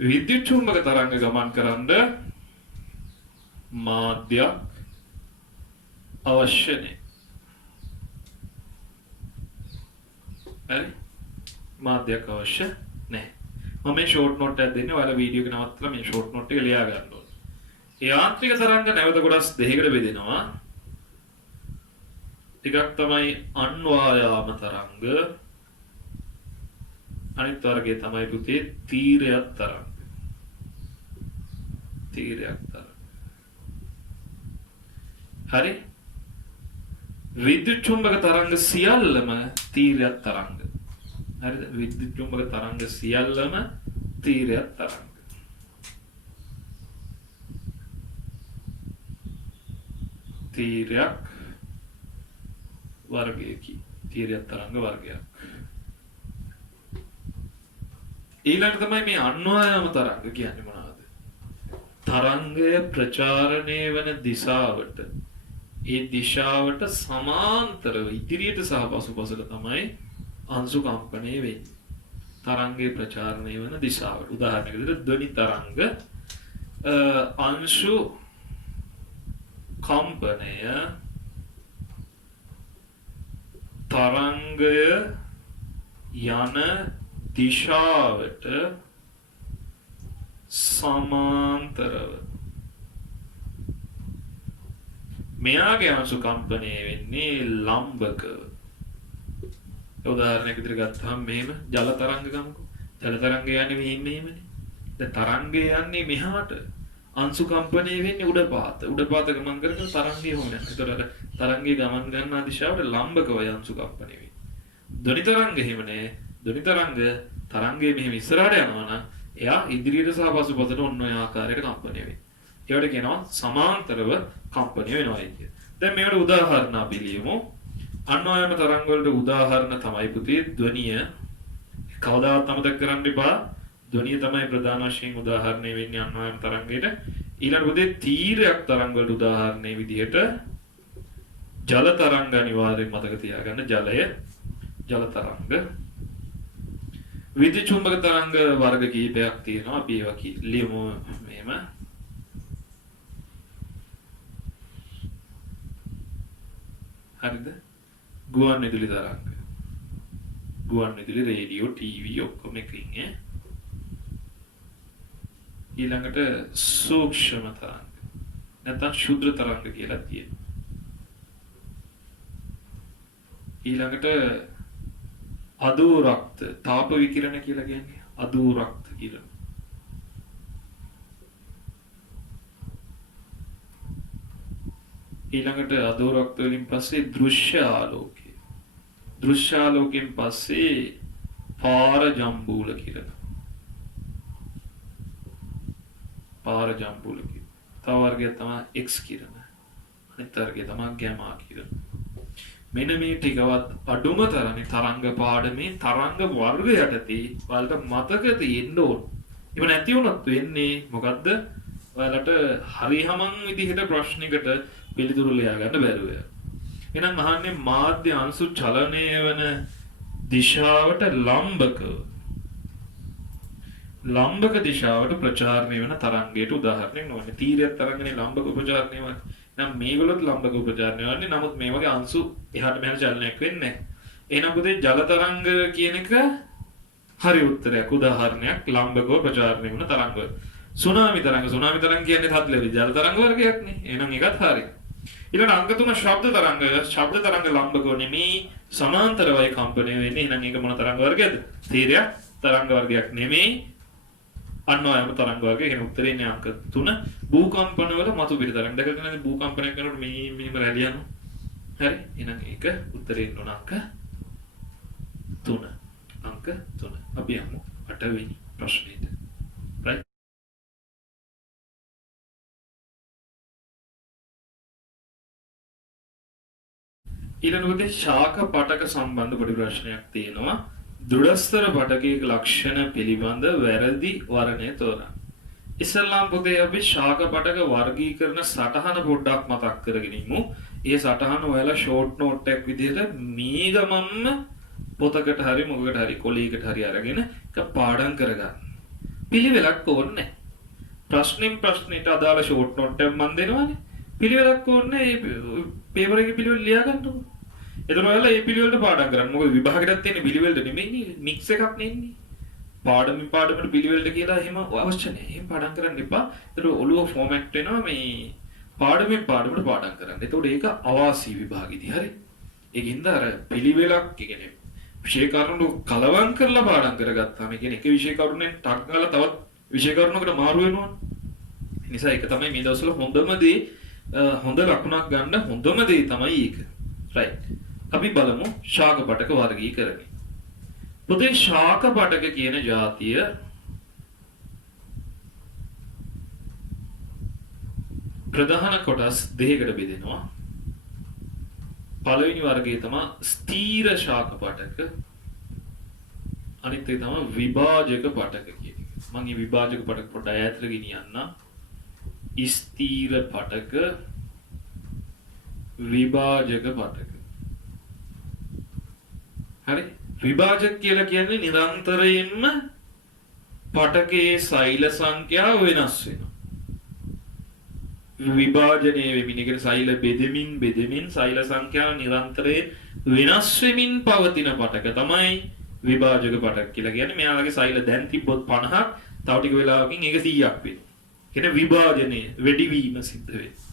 විද්‍යුත් චුම්බක තරංග ගමන් කරන්න මාධ්‍යයක් අවශ්‍ය නැහැ. හරි? මාධ්‍යයක් අවශ්‍ය නැහැ. මම මේ ෂෝට් නෝට් එකක් දෙන්නේ. ඔයාලා වීඩියෝ එක නවත්තලා මේ ෂෝට් නෝට් එක ලියා ගන්න ඕනේ. යාන්ත්‍රික තරංග නැවත කොටස් දෙකකට බෙදෙනවා. එකක් තමයි අන්වායාම තරංග. අනිත් වර්ගය තමයි පුතේ තීරයක් තරංග. හරි? විද්‍යුත් චුම්බක තරංග සියල්ලම තීරයක් තරංග. හරිද? විද්‍යුත් චුම්බක තරංග සියල්ලම තීරයක් තරංග. තීරයක් වර්ගයකි. තීරයක් තරංග වර්ගයක්. ඊළඟට තමයි මේ අන්වායාම තරංග කියන්නේ මොනවද? තරංගය ප්‍රචාරණය වෙන දිශාවට ඒ දිශාවට සමාන්තරව ඉදිරියට සහ පසුපසට තමයි අංශු කම්පණය වෙන්නේ. තරංගයේ ප්‍රචාරණය වෙන දිශාවට. උදාහරණයක් විදිහට ධ්වනි තරංග අංශු කම්පනය තරංගය යන දිශාවට සමාන්තරව මෙයාගේ අංශු කම්පණය වෙන්නේ ලම්බකව. උදාහරණයක් විදිහට ගත්තාම මෙහෙම ජල තරංග ගමුකෝ. ජල තරංගය යන්නේ මෙහෙමනේ. දැන් තරංගය යන්නේ මෙහාට. අංශු කම්පණය වෙන්නේ උඩ පාත. උඩ පාත ගමන් කරගෙන තරංගය හොයනවා. ඒතර තරංගය ගමන් ගන්නා දිශාවට ලම්බකව අංශු කම්පණය වෙන්නේ. ධ්වනි තරංග එහෙම නෑ. ධ්වනි තරංගය මෙහෙම ඉස්සරහට යනවා නම් එයා ඉදිරියට සහ පසුපසට ඔන්න ඔය ආකාරයට කම්පණය වෙනවා. ඒවට කියනවා සමාන්තරව කම්පණය වෙනවා කියන්නේ. දැන් මේකට උදාහරණ අපි ලියමු. අන්වයම තරංග වලට උදාහරණ තමයි පුතේ ධ්වනිය. කවදාවත් අමතක කරන්න එපා. ධ්වනිය තමයි ප්‍රධාන වශයෙන් උදාහරණය වෙන්නේ අන්වයම තරංගයට. ඊළඟ පුතේ තීරයක් තරංග වලට උදාහරණයේ විදිහට ජල තරංග අනිවාර්යෙන් මතක තියාගන්න. ජල තරංග. විද්‍යුත් චුම්බක තරංග වර්ග කිහිපයක් තියෙනවා. අපි ඒවා ලියමු මෙහෙම. හරිද? ගුවන් විදුලි තරංග. ගුවන් විදුලි රේඩියෝ ටීවී ඔක්කොම එකකින් ඈ. ඊළඟට සූක්ෂම තරංග. නැත්නම් ශුද්‍ර තරංග කියලා තියෙනවා. ඊළඟට අදූරක්ත තාප විකිරණ කියලා කියන්නේ අදූරක්ත කිරණ. ඊළඟට අදූරක්ත වලින් පස්සේ දෘශ්‍ය ආලෝකය. දෘශ්‍ය ආලෝකයෙන් පස්සේ පාරජම්බූල කිරණ. පාරජම්බූල කිරණ. තව වර්ගයක් තමයි X කිරණ. අනිත් වර්ගය තමයි ගැමා කිරණ. මෙන්න මේ ටිකවත් අඩුම තරමේ තරංග පාඩමේ තරංග වර්ග යටතේ ඔයාලට මතක තියෙන්න ඕන. ඒක නැති වුණොත් වෙන්නේ මොකද්ද? ඔයාලට හරියමං විදිහට ප්‍රශ්නයකට පිළිතුරු ලියා ගන්න බැරුව යනවා. එහෙනම් අහන්නේ මාධ්‍ය අංශු චලනය වෙන දිශාවට ලම්බක දිශාවට ප්‍රචාරණය වෙන තරංගයට උදාහරණයක් නොවන්නේ. තීරයක් තරංගනේ ලම්බක උපචාරණය වෙන. නම් මේගොල්ලොත් ලම්බක උපචාරණය වෙන්නේ. නමුත් මේ වගේ අංශු එහාට මෙහාට චලනයක් වෙන්නේ නැහැ. එහෙනම් පුතේ ජල තරංග කියන එක හරි උත්තරයක්. උදාහරණයක් ලම්බකව ප්‍රචාරණය වෙන තරංග. සුනාමි තරංග කියන්නේ තත්ලෙවි ජල තරංග වර්ගයක් නේ. එහෙනම් ඒකත් හරි. ඊළඟ අංක 3 ශබ්ද තරංග ලම්බකව නෙමෙයි සමාන්තරවයි කම්පණය වෙන්නේ. එහෙනම් ඒක මොන තරංග වර්ගයක්ද? තීරයක් තරංග වර්ගයක් නෙමෙයි. අන්වයම තරංග වර්ගය. එහෙනම් උත්තරේ ඉන්නේ අංක 3. භූකම්පන වල මතු පිට තරංග. දැකගෙන භූකම්පනයක් කරනකොට මේ මිනිම රැලි යනවා. හරි. එහෙනම් ඒක උත්තරේ ඉන්න අංක 3. අංක 3. අපි යමු 8 වෙනි ප්‍රශ්නෙට. right. ඊළඟට ශාක පටක සම්බන්ධ පොඩි ප්‍රශ්නයක් තියෙනවා. දෘಢස්තර පටකයක ලක්ෂණ පිළිබඳ වැරදි වර්ණය තෝරන්න. ඉස්සල්ලාම් පොතේ අපි ශාක පටක වර්ගීකරණ සටහන පොඩ්ඩක් මතක් කරගෙන ඉමු. ඒ සටහන ඔයාලා ෂෝට් නෝට් එකක් විදිහට මේ ගමම්ම පොතකට හරි මොකකට හරි කොලයකට හරි අරගෙන ඒක පාඩම් කරගන්න. පිළිවෙලක් ඕනේ නැහැ. ප්‍රශ්නෙන් ප්‍රශ්නෙට අදාළ ෂෝට් නෝට් එකක් මම දෙනවානේ. පිළිවෙලක් ඕනේ නැහැ. පේපර් එකේ පිළිවෙල ලියා ගන්න ඕනේ. එතකොට ඔයාලා මේ පිළිවෙලට පාඩම් කරන්න. මොකද විභාගෙටත් තියෙන පිළිවෙලට නෙමෙයිනේ මික්ස් එකක් නෙන්නේ. පාඩමින් පාඩමට පිළිවෙලට කියලා එහෙම අවශ්‍ය නැහැ. එහෙම පාඩම් කරන්න එපා. ඒතර ඔළුව ෆෝමැට් වෙනවා මේ පාඩමින් පාඩමට පාඩම් කරන්න. එතකොට ඒක අවාසි විභාගෙදී හරි. ඒකින්ද අර පිළිවෙලක් කියන්නේ විෂය කරුණු කලවම් කරලා පාඩම් කරගත්තාම කියන්නේ එක විෂය කරුණෙන් ටක් ගාලා තවත් විෂය කරුණකට මාරු වෙනවා. ඒ නිසා ඒක තමයි මේ දවස්වල හොඳම දේ. හොඳ ලකුණක් ගන්න හොඳම දේ තමයි ඒක. right. අපි බලමු ශාක පටක වර්ගීකරණය. පුතේ ශාක පටක කියන જાතිය ප්‍රධාන කොටස් දෙකකට බෙදෙනවා. පළවෙනි වර්ගය තමයි ස්ථීර ශාක පටක. අනිත් එක තමයි විභාජක පටක කියන්නේ. මම මේ විභාජක පටක පොඩ්ඩක් ඈතට ගෙනියන්න. ස්ථීර පටක විභාජක පටක. හරි. විභාජක කියලා කියන්නේ නිරන්තරයෙන්ම පටකයේ සෛල සංඛ්‍යාව වෙනස් වෙනවා. විභාජනයේ වෙමින් කියන සෛල බෙදෙමින් සෛල සංඛ්‍යාව නිරන්තරයෙන් වෙනස් වෙමින් පවතින පටක තමයි විභාජක පටක කියලා කියන්නේ. මෙයාලගේ සෛල දැන් තිබ්බොත් 50ක් තව ටික වෙලාවකින් ඒක 100ක් වෙනවා. කියන විභාජනයේ වැඩිවීම සිද්ධ වෙනවා.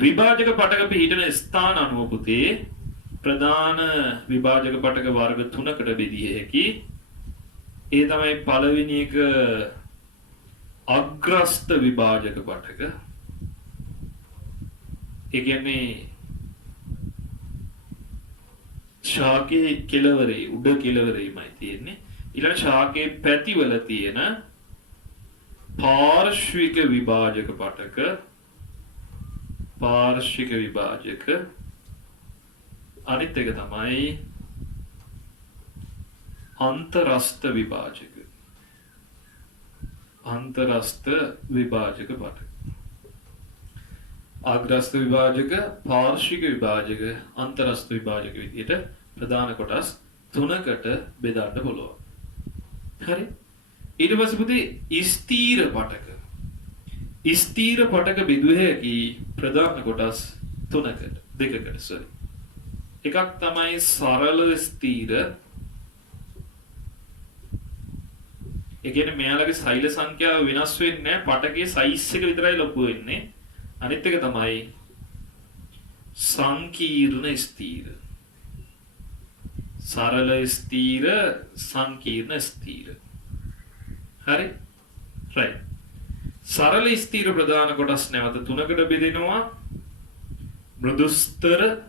විභාජක පටක පිහිටන ස්ථාන අනුව පුතේ ප්‍රධාන විභාජක පටක වර්ග 3කට බෙදිය හැකි. ඒ තමයි පළවෙනි එක අග්‍රස්ත විභාජක පටක. ඒ කියන්නේ ශාකයේ කෙළවරේ උඩ කෙළවරේමයි තියෙන්නේ. ඊළඟ ශාකයේ පැතිවල තියෙන පාර්ශ්වික විභාජක පටක පාර්ශ්වික විභාජක අනිත් එක තමයි අන්තරස්ත විභාජක අන්තරස්ත විභාජක පටක අග්‍රස්ත විභාජක පාර්ශ්වික විභාජක අන්තරස්ත විභාජක විදිහට ප්‍රධාන කොටස් තුනකට බෙදන්න පුළුවන්. හරි. ඊට පස්සේ පුතේ ස්ථීර පටක ස්ථීර පටක බෙදුව හැකි ප්‍රධාන කොටස් දෙකකට sorry. එකක් තමයි සරල ස්ථීර. ඒ කියන්නේ මෙයාලගේ සෛල සංඛ්‍යාව වෙනස් වෙන්නේ නැහැ. පටකයේ සයිස් එක විතරයි ලොකු වෙන්නේ. අනිත් එක තමයි සංකීර්ණ ස්ථීර. සරල ස්ථීර සංකීර්ණ ස්ථීර. හරි? right. සරල ස්ථීර ප්‍රධාන කොටස් නැවත තුනකට බෙදෙනවා. මෘදුස්තර,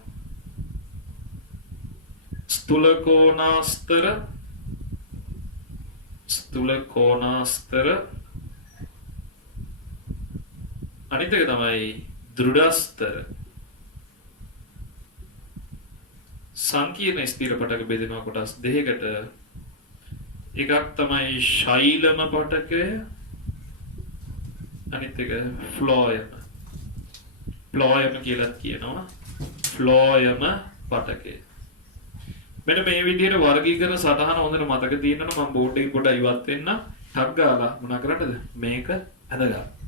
ස්ථූලකෝණාස්තර, අනිත් එක තමයි දෘಢස්තර. සංකීර්ණ ස්ථීර පටක බෙදෙනවා කොටස් දෙකකට. එකක් තමයි ශෛලම පටකය, අනිත් එක ෆ්ලෝයම. ෆ්ලෝයම කියලා කියනවා. ෆ්ලෝයම පටකය. මෙන්න මේ විදිහට වර්ගීකරණ සටහන හොඳට මතක තියෙනවා. මම බෝඩ් එකේ පොඩ්ඩක් ඉවත් වෙන්න. ටක් ගාලා මොනා කරන්නද? මේක ඇදගන්න.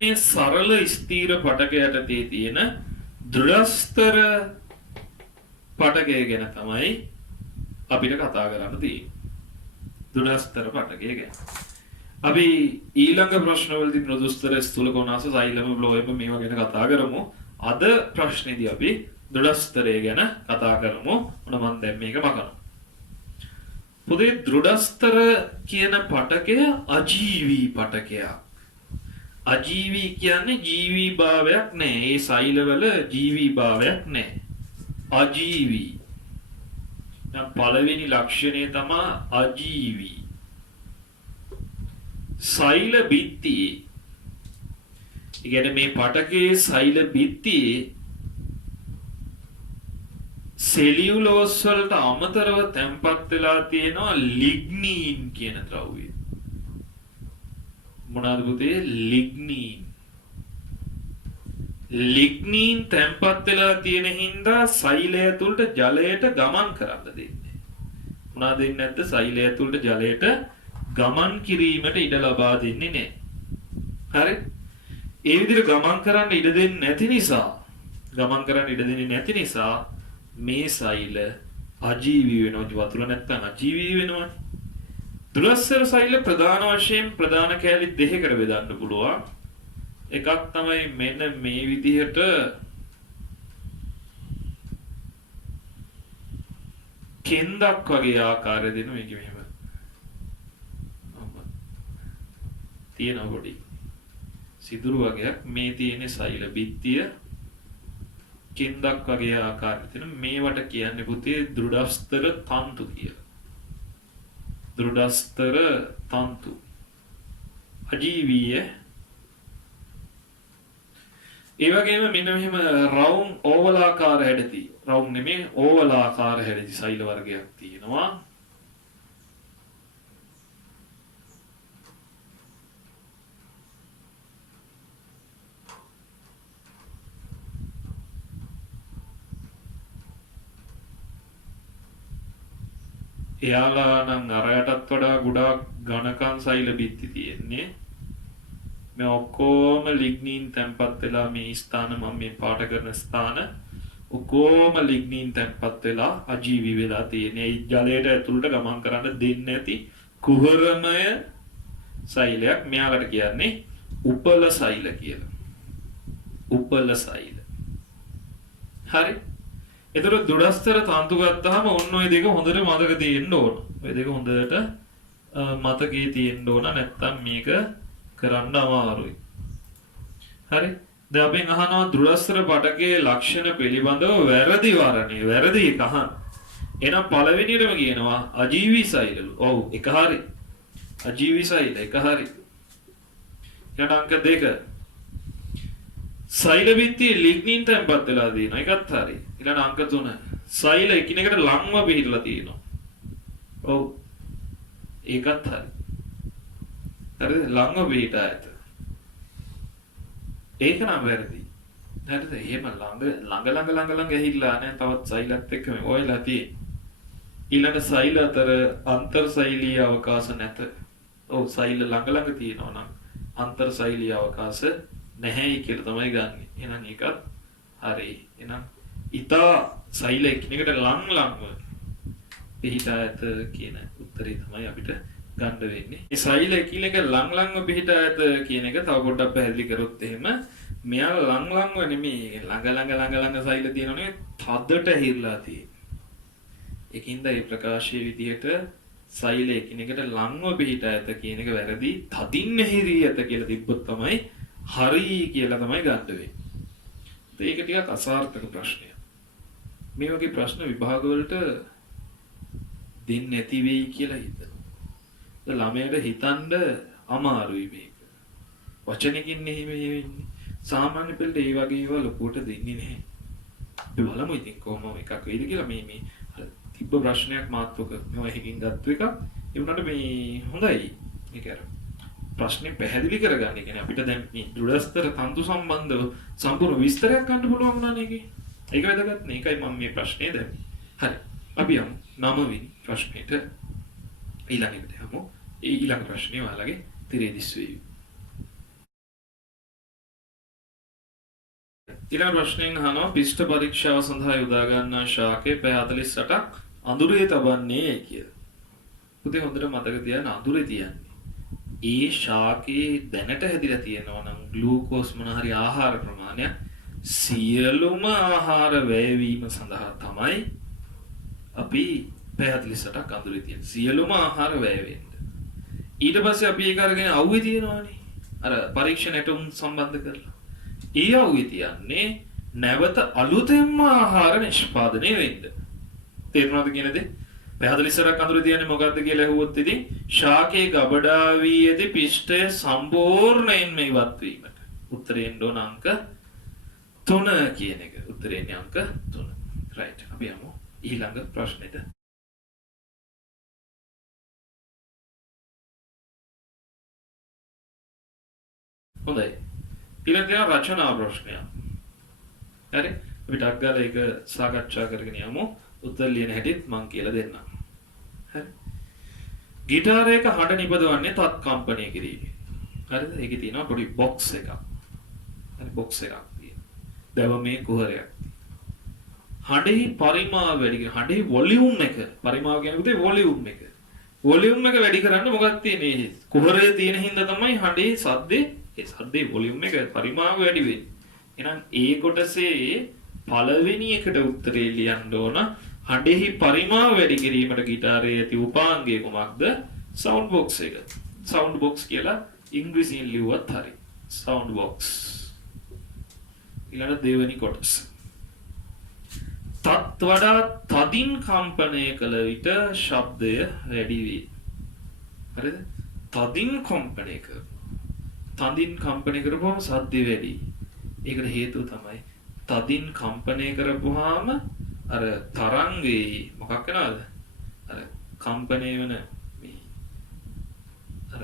මේ සරල ස්ථීර පටක යටතේ තියෙන දෘಢස්තර පටකය ගැන තමයි අපිට කතා කරන්න තියෙන්නේ. දෘಢස්තර පටකය ගැන. අපි ඊළඟ ප්‍රශ්නවලදී මෘදුස්තර, ස්ථූලකෝණාස, සෛලම, ෆ්ලෝයම මේවා ගැන කතා කරමු. අද ප්‍රශ්නේදී අපි දෘಢස්තරය ගැන කතා කරමු. මොන මන් දැන් මේක මකනවා. පුතේ දෘಢස්තර කියන පටකය අජීවී පටකයක්. අජීවී කියන්නේ ජීවී භාවයක් නැහැ. ඒ සෛලවල ජීවී භාවයක් නැහැ. අජීවී. දැන් පළවෙනි ලක්ෂණය තමයි අජීවී. සෛල බිත්තියේ ඉගෙන මේ පටකයේ සෛල බිත්තියේ සෙලියුලෝස් වලට අමතරව තැම්පත් වෙලා තියෙනවා ලිග්නීන් කියන ද්‍රව්‍යය. මොනවාද පුතේ? ලිග්නීන්. ලිග්නීන් තැම්පත් වෙලා තියෙන හින්දා සෛලය තුළට ජලයට ගමන් කරන්න දෙන්නේ. මොනවාද දෙන්නේ නැද්ද? සෛලය තුළට ජලයට ගමන් කිරීමට ඉඩ ලබා දෙන්නේ නැහැ. හරි? ඒ විදිහට ගමන් කරන්න ඉඩ දෙන්නේ නැති නිසා මේ සෛල අජීවී වෙනවා. වතුර නැත්තම් අජීවී වෙනවා. දෘಢස්තර සෛල ප්‍රධාන වශයෙන් ප්‍රධාන කැලි දෙකකට බෙදන්න පුළුවන්. එකක් තමයි මෙන්න මේ විදිහට කෙන්දක් වගේ ආකාරය දෙන මේක මෙහෙම තියෙන පොඩි සිදුරු වගේක් මේ තියෙන සෛල බිත්තිය කෙන්දක් වගේ ආකාරය තියෙන මේවට කියන්නේ පුතේ දෘಢස්තර තන්තු කියලා. දෘಢස්තර තන්තු අජීවීය. ඒ වගේම මෙන්න මෙහෙම රවුම් ඕවලාකාර හැඩති. රවුම් නෙමෙයි ඕවලාකාර හැඩති සෛල වර්ගයක් තියෙනවා. එයාලා නම් අරයටත් වඩා ගොඩාක් ඝනකම් සෛල බිත්ති තියෙන්නේ. මේ ඔක්කොම ලිග්නීන් තැම්පත් වෙලා මේ ස්ථාන මම මේ පාට කරන ස්ථාන ඔක්කොම ලිග්නීන් තැම්පත් වෙලා අජීවී වෙලා තියෙන්නේ. ඒ ජලයට ඇතුළට ගමන් කරන්න දෙන්නේ නැති කුහරමය සෛලයක්. මෙයාලට කියන්නේ උපල සෛල කියලා. උපල සෛල. හරි. ඒතර දුඩස්තර තන්තු ගත්තාම ඔන්න ඔය දෙක හොඳට මතක තියෙන්න ඕන. ඔය දෙක හොඳට මතකයේ තියෙන්න ඕන නැත්තම් මේක කරන්න අමාරුයි. හරි. දැන් අපෙන් අහනවා දුඩස්තර පටකයේ ලක්ෂණ පිළිබඳව වැරදි වරණේ. වැරදි එක අහන්න. එහෙනම් පළවෙනියටම කියනවා අජීවී සෛලලු. ඔව් එක හරි. අජීවී සෛල එක හරි. ඊට අංක 2. සෛල බිත්තියේ ලිග්නින් තැන්පත් වෙලා තියෙනවා. ඒකත් හරි. ඊළඟ අංක 3. සෛල එකිනෙකට ලංව පිහිටලා තියෙනවා. ඔව්. ඒකත් හරි. හරිද? ලංව පිහිටා ඇත. ඒක නම් වැරදි. හරිද? එහෙම ළඟ ඇහිලා නැහැ. තවත් සෛලත් එක්ක මේ ඔයලා තියෙන්නේ. ඊළඟ සෛල අතර අන්තර් සෛලීය අවකාශ නැත. ඔව් සෛල ළඟ තියෙනවා නම් අන්තර් සෛලීය අවකාශ නැහැයි කියලා තමයි ගන්නෙ. එහෙනම් ඒකත් හරි. එහෙනම් ඊතා සෛල එකිනෙකට ලංව පිහිටා ඇත කියන උත්තරේ තමයි අපිට ගන්න වෙන්නේ. මේ සෛල එකිනෙක ලංව පිහිටා ඇත කියන එක තව පොඩ්ඩක් පැහැදිලි කරොත් එහෙම මෙයා ලංව නෙමෙයි ළඟ සෛල තියෙනවනේ තදට හිරලා තියෙන්නේ. ඒකින්ද මේ ප්‍රකාශයේ විදිහට සෛල එකිනෙකට ලංව පිහිටා ඇත කියන එක වැරදි. තදින් හිරී ඇත කියලා තිබ්බොත් තමයි හරි කියලා තමයි ගන්න වෙන්නේ. ඒක ටිකක් අසාර්ථක ප්‍රශ්නයක්. මේ වගේ ප්‍රශ්න විභාග වලට දෙන්නේ නැති වෙයි කියලා හිතනවා. ළමයට හිතන්න අමාරුයි මේක. වචනකින් එහෙම වෙන්නේ. සාමාන්‍ය පෙළට ඒ වගේ ඒවා ලොකුවට දෙන්නේ නැහැ. අපි බලමු ඉතින් කොහොම එකක් වෙයිද කියලා මේ තිබ්බ ප්‍රශ්නයක් මාත්‍රක මම එකකින් ගත්ත එකක්. ඒ වුණාට මේ හොඳයි. මේක අර ප්‍රශ්නේ පැහැදිලි කරගන්න. ඒ කියන්නේ අපිට දැන් මේ දුරස්තර තන්තු සම්බන්ධව සම්පූර්ණ විස්තරයක් ගන්න පුළුවන් වුණා නේ ඒකේ. ඒක වැදගත් නේ. ඒකයි මම මේ ප්‍රශ්නේ දැම්මේ. හරි. අපි යමු 9 වෙනි ප්‍රශ්නෙට. ඊළඟට යමු. ඒ ඊළඟ ප්‍රශ්නේ ඔයාලගේ තිරේ දිස් වෙයි. ඊළඟ ප්‍රශ්නෙන් අහනවා පිෂ්ඨ පරීක්ෂාව සඳහා යොදා ගන්නා ශාකයේ පැය 48ක් අඳුරේ තබන්නේ කියලා. පුතේ හොඳට මතක තියාගන්න අඳුරේ තියන්නේ. ඒ ශාකයේ දැනට හැදිලා තියෙනවා නම් ග්ලූකෝස් මොන හරි ආහාර ප්‍රමාණයක් සියලුම ආහාර වැයවීම සඳහා තමයි අපි පැය 48ක් අඳුරේ තියෙන්නේ. සියලුම ආහාර වැය වෙන්න. ඊට පස්සේ අපි ඒක අරගෙන අවුවේ තියනවානේ. අර පරීක්ෂණයට උන් සම්බන්ධ කරලා. ඒ අවුවේ තියන්නේ නැවත අලුතෙන්ම ආහාර නිෂ්පාදනය වෙන්න. තේරුණාද කියන දේ? පැය 48ක් අඳුරේ තියන්නේ මොකද්ද කියලා ඇහුවොත් ඉතින් ශාකයේ ගබඩා වී ඇති පිෂ්ඨය සම්පූර්ණයෙන්ම ඉවත් වීමට. උත්තරේ එන්න ඕන අංක 3 කියන එක. උත්තරේ එන්නේ අංක 3. රයිට්. අපි යමු ඊළඟ ප්‍රශ්නෙට. හොඳයි. ඊළඟ රචනා ප්‍රශ්නය. හරි. අපි ටක් ගාලා ඒක සාකච්ඡා කරගෙන යමු. උත්තර ලියන හැටිත් මම කියලා දෙන්නම්. හරි. ගිටාරයක හඬ නිපදවන්නේ තත් කම්පණය කිරීමෙන්. හරිද? ඒකේ තියෙනවා පොඩි බොක්ස් එකක්. හරි බොක්ස් එකක් තියෙනවා. දැවමේ කුහරයක්. හඬෙහි පරිමාව වැඩි කරන හඬෙහි වොලියුම් එක පරිමාව කියන්නේ වොලියුම් එක. වොලියුම් එක වැඩි කරන්න මොකක්ද තියෙන්නේ? කුහරයේ තියෙන හින්දා තමයි හඬේ සද්දේ ඒ සද්දේ වොලියුම් එක පරිමාව වැඩි වෙන්නේ. එහෙනම් ඒ කොටසේ පළවෙනි එකට උත්තරේ ලියන්න ඕන හඬෙහි පරිමාව වැඩි කිරීමට ගිටාරයේ ඇති උපාංගය කුමක්ද? සවුන්ඩ් බොක්ස් එක. සවුන්ඩ් බොක්ස් කියලා ඉංග්‍රීසියෙන් ලිව්වත් හරි. Sound box. ඊළඟ දෙවෙනි කොටස. තත් වඩා තදින් කම්පනය කළ විට ශබ්දය වැඩි වේ. හරිද? තදින් කම්පනය කර. තදින් කම්පනය කරපුවම ශබ්දය වැඩි. ඒකට හේතුව තමයි තදින් කම්පනය කරපුවාම අර තරංගේ මොකක් වෙනවද? අර කම්පණය වෙන මේ අර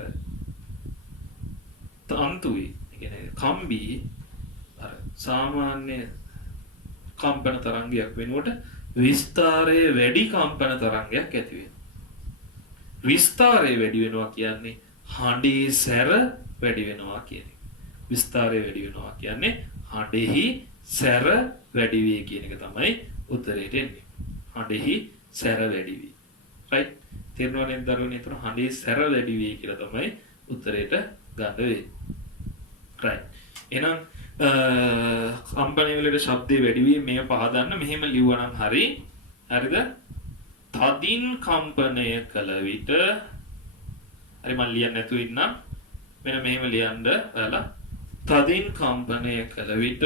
තන්තුයි කියන්නේ කම්බි අර සාමාන්‍ය කම්පන තරංගයක් වෙනකොට විස්තරයේ වැඩි කම්පන තරංගයක් ඇති වෙනවා. විස්තරය වැඩි වෙනවා කියන්නේ හඬේ සැර වැඩි වෙනවා කියන එක. විස්තරය වැඩි වෙනවා කියන්නේ හඬෙහි සැර වැඩි වේ කියන එක තමයි උත්තරේට එන්නේ. හඬෙහි සැර වැඩි වේ. right? තේරුණා නේද දරුවනේ? එතන හඬේ සැර වැඩි වේ කියලා තමයි උත්තරේට ගන්න වෙන්නේ. right. එහෙනම් කම්පණය වලට ශබ්දේ වැඩි වී මේ පහදන්න මෙහෙම ලියුවනම් හරි. හරිද? තදින් කම්පණය කළ විට හරි මම ලියන්න නැතුව ඉන්නම්. මෙන්න මෙහෙම ලියන්න ඔයාලා. තදින් කම්පණය කළ විට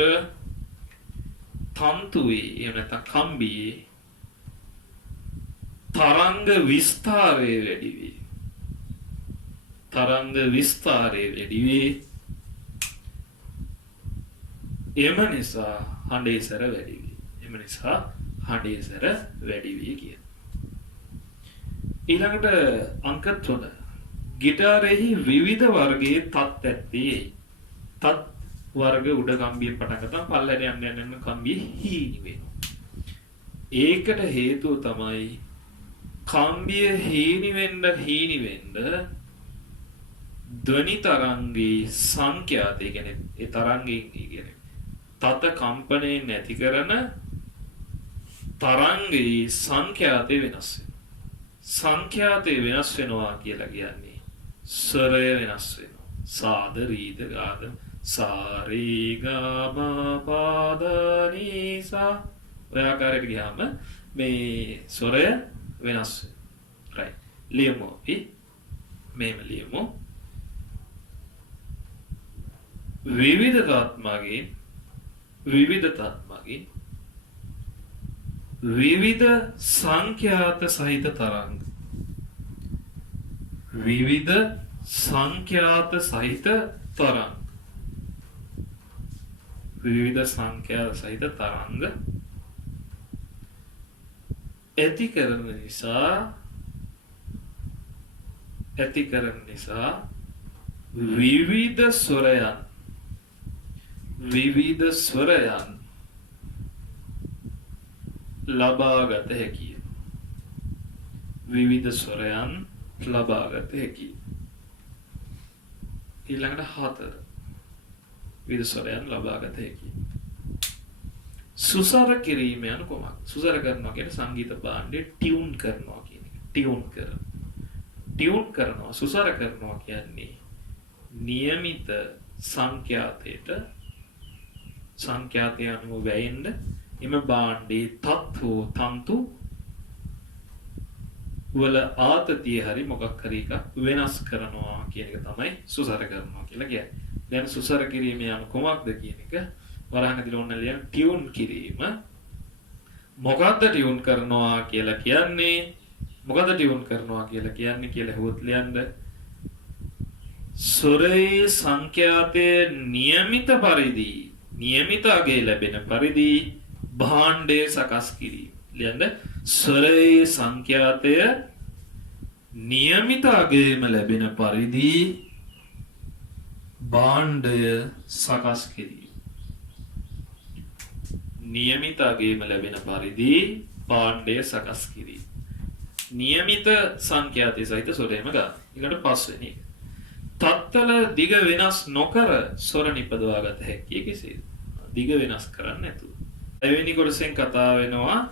තන්තුවේ එහෙම නැත්නම් කම්බියේ තරංග විස්තාරය වැඩි වේ. තරංග විස්තාරය වැඩි වේ. එම නිසා හඬේසර වැඩි වේ. එම නිසා හඬේසර වැඩි වේ කියන. ඊළඟට අංක 3. ගිටාරෙහි විවිධ වර්ගයේ තත් ඇත්තේ. තත් වර්ග උඩ කම්බිය පටන් ගත්තාම පල්ලයට යන්න යන කම්බිය හීනි වෙනවා. ඒකට හේතුව තමයි කම්බිය හීනි වෙන්න ධ්වනි තරංගයේ සංඛ්‍යාතය කියන්නේ ඒ තරංගයෙන් කියන්නේ තත කම්පණය නැති කරන තරංගයේ සංඛ්‍යාතය වෙනස් වෙනවා. සංඛ්‍යාතය වෙනස් වෙනවා කියලා කියන්නේ ස්වරය වෙනස් වෙනවා. සාද රීද ගාද සාරේ ගා මා පාද නී සා ඔය ආකාරයට ගියාම මේ ස්වරය වෙනස් වෙනවා. right ලියමු අපි මේම ලියමු. විවිධ තත්මගෙන් විවිධ සංඛ්‍යාත සහිත තරංග විවිධ සංඛ්‍යාත සහිත තරංග විවිධ සංඛ්‍යාත සහිත තරංග ඇති කරන නිසා විවිධ ස්වරයන් ලබාගත හැකිය. විවිධ ස්වරයන් ලබාගත හැකිය. ඊළඟට 4. විවිධ ස්වරයන් ලබාගත හැකිය. සුසර කිරීම යන කොමක්. සුසර කරනවා කියන්නේ සංගීත භාණ්ඩේ ටියුන් කරනවා කියන එක. ටියුන් කරනවා සුසර කරනවා කියන්නේ નિયમિત සංඛ්‍යාතය අනුව වැයෙන්න එම භාණ්ඩේ තන්තු වල ආතතිය හරි මොකක් හරි එකක් වෙනස් කරනවා කියන එක තමයි සුසර කරනවා කියලා කියන්නේ. දැන් සුසර කිරීම යන කොමක්ද කියන එක වරහන් ඇතුළේ ඔන්න ලියන්න ටියුන් කිරීම. මොකද්ද ටියුන් කරනවා කියලා කියන්නේ? කියලා හොත් ලියන්න. ස්වරයේ සංඛ්‍යාතය නියමිත අගය ලැබෙන පරිදි භාණ්ඩය සකස් කිරීම. ලියන්න. ස්වරයේ සංඛ්‍යාතය නියමිත අගයම ලැබෙන පරිදි භාණ්ඩය සකස් කිරීම. නියමිත අගයම ලැබෙන පරිදි භාණ්ඩය සකස් කිරීම. නියමිත සංඛ්‍යාතය සහිත ස්වරයම ගන්න. ඊළඟට 5 වෙනි එක. තත්වල දිග වෙනස් නොකර ස්වර නිපදවා ගත හැකියි කෙසේද? දිග වෙනස් කරන්නේ නැතුව. එවැනි කොටසෙන් කතා වෙනවා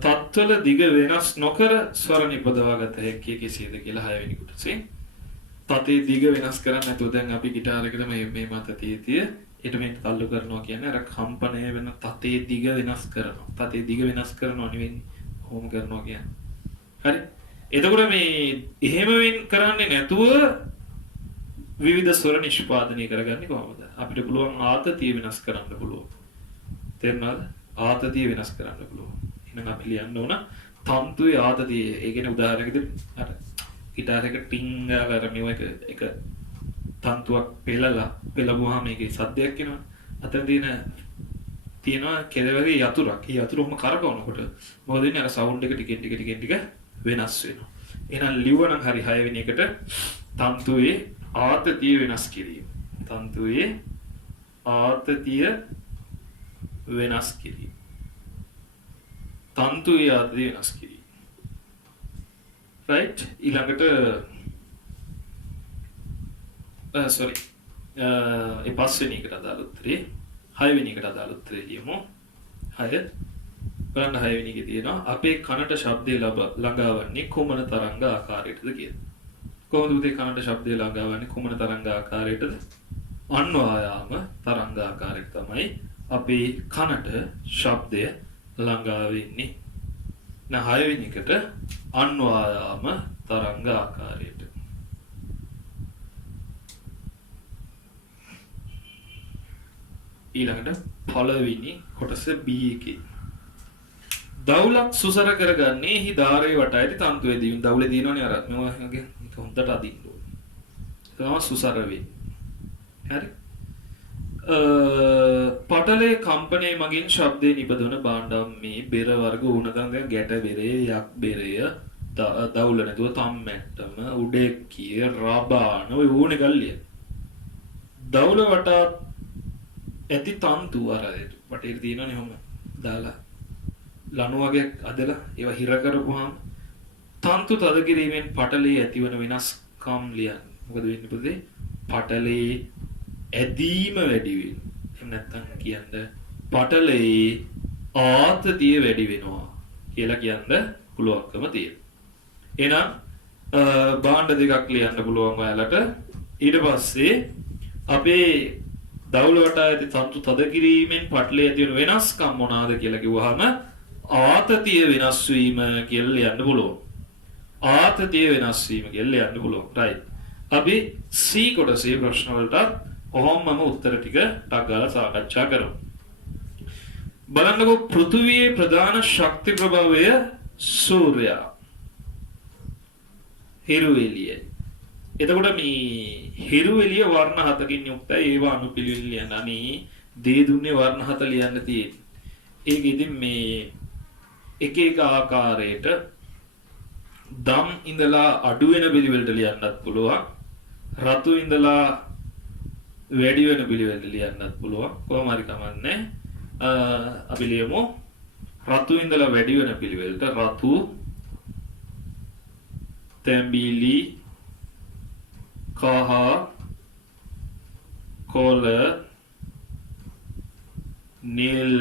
තත්වල දිග වෙනස් නොකර ස්වර නිපදවා ගත හැකියි කෙසේද කියලා 6 වෙනි කොටසෙන්. තතේ දිග වෙනස් කරන්නේ නැතුව දැන් අපි গিitar එකට මේ මත තිය ඊට මේක තල්ලු කරනවා කියන්නේ අර කම්පණය වෙන තතේ දිග වෙනස් කරනවා. තතේ දිග වෙනස් කරනවා නෙවෙයි හෝම කරනවා කියන්නේ. හරි. එතකොට මේ එහෙම කරන්නේ නැතුව විවිධ ස්වර නිෂ්පාදනය කරගන්නේ කොහොමද? අපිට පුළුවන් ආතතිය වෙනස් කරන්න පුළුවන්. තේරුණාද? ආතතිය වෙනස් කරන්න පුළුවන්. එහෙනම් අපි ලියන්න ඕන තන්තුවේ ආතතිය. ඒ කියන්නේ උදාහරණයකට අර গিitar එක ටින් ගාලා අර මේව එක තන්තුවක් පෙළවුවාම මේකේ සද්දයක් එනවා. අතන තියෙනවා කෙළවරේ යතුරක්. ඒ යතුරම කරකවනකොට මොකද වෙන්නේ? අර සවුන්ඩ් එක ටිකෙන් ටික වෙනස් වෙනවා. එහෙනම් ලිව්වනම් හරි 6 වෙනි එකට තන්තුවේ ආතතිය වෙනස් කිරීම. තන්තුවේ ආතතිය වෙනස් කිරීම. තන්තුවේ ආතතිය වෙනස් කිරීම. right ඊළඟට ඒ පස්වෙනි එකට අදාළ උත්තරේ 6 වෙනි එකට අදාළ උත්තරේ ලියමු. 6 බලන්න 6 වෙනි එකේ තියෙනවා අපේ කනට ශබ්දය ළඟාවන්නේ කුමන තරංග ආකාරයටද කියලා. කොහොමද උදේ කනට ශබ්දය ළඟාවන්නේ කුමන තරංග ආකාරයටද? අන්වායාම තරංගාකාරයක් තමයි අපේ කනට ශබ්දය ළඟා වෙන්නේ. හයවෙනි එකට අන්වායාම තරංග ආකාරයට. ඊළඟට පළවෙනි කොටස B එකේ. දවුලක් සුසර කරගන්නේ හි ධාරයේ වටායට තන්තුවේ දිවින් දවුලේ දිනවනේ අර මේවාගේ හොඳට අදින්න ඕනේ. ඒක තමයි සුසර වෙන්නේ. හරි. පටලේ කම්පනයේ මගින් ශබ්දේ නිපදවන භාණ්ඩම් මේ බෙර වර්ග උණතන් දැන් ගැට බෙරේ යක් බෙරය දවුල නැතුව තම්මැට්ටම උඩෙක්කිය රබාන ඔය ඕනේ ගල්ලිය. දවුල වටා ඇති තන්තු අර වටේට තියෙනවනේ ඔහොම දාලා ලණු වගේ අදලා ඒවා හිර කරපුවාම තන්තු තද කිරීමෙන් පටලේ ඇතිවන වෙනස්කම් ලියන්න. මොකද වෙන්නේ පුතේ? පටලේ ඇදීම වැඩි වෙනවා. එහෙම නැත්නම් කියන්න පටලේ ආතතිය වැඩි වෙනවා කියලා කියන්න පුළුවන්කම තියෙනවා. එහෙනම් භාණ්ඩ දෙකක් ලියන්න පුළුවන් ඔයාලට. ඊට පස්සේ අපේ දවුල වටා ඇති තන්තු තද කිරීමෙන් පටලේ ඇති වෙන වෙනස්කම් මොනවාද කියලා කිව්වහම ආතතිය වෙනස් වීම කියලා ලියන්න පුළුවන්. ආතතිය වෙනස් වීම කියලා ලියන්න පුළුවන්. right. අපි C කොටසේ ප්‍රශ්න වලට කොහොමම උත්තර ටික ටක් ගාලා සාකච්ඡා කරමු. බලන්නකෝ පෘථිවියේ ප්‍රධාන ශක්ති ප්‍රභවය සූර්යයා. හිරු එළිය. එතකොට මේ හිරු එළිය වර්ණ හතකින් යුක්තයි. ඒවා අනුපිළිවෙල ලියන්න. අනේ දේ දුන්නේ වර්ණ හත ලියන්න තියෙන්නේ. ඒක ඉතින් මේ එක එක ආකාරයට දම් ඉඳලා අඩු වෙන පිළිවෙලට ලියන්නත් පුළුවන්. රතු ඉඳලා වැඩි වෙන පිළිවෙලට ලියන්නත් පුළුවන්. කොහොම හරි කමන්නේ. අපි ලියමු රතු ඉඳලා වැඩි වෙන පිළිවෙලට රතු තැඹිලි කහ කොළ නිල්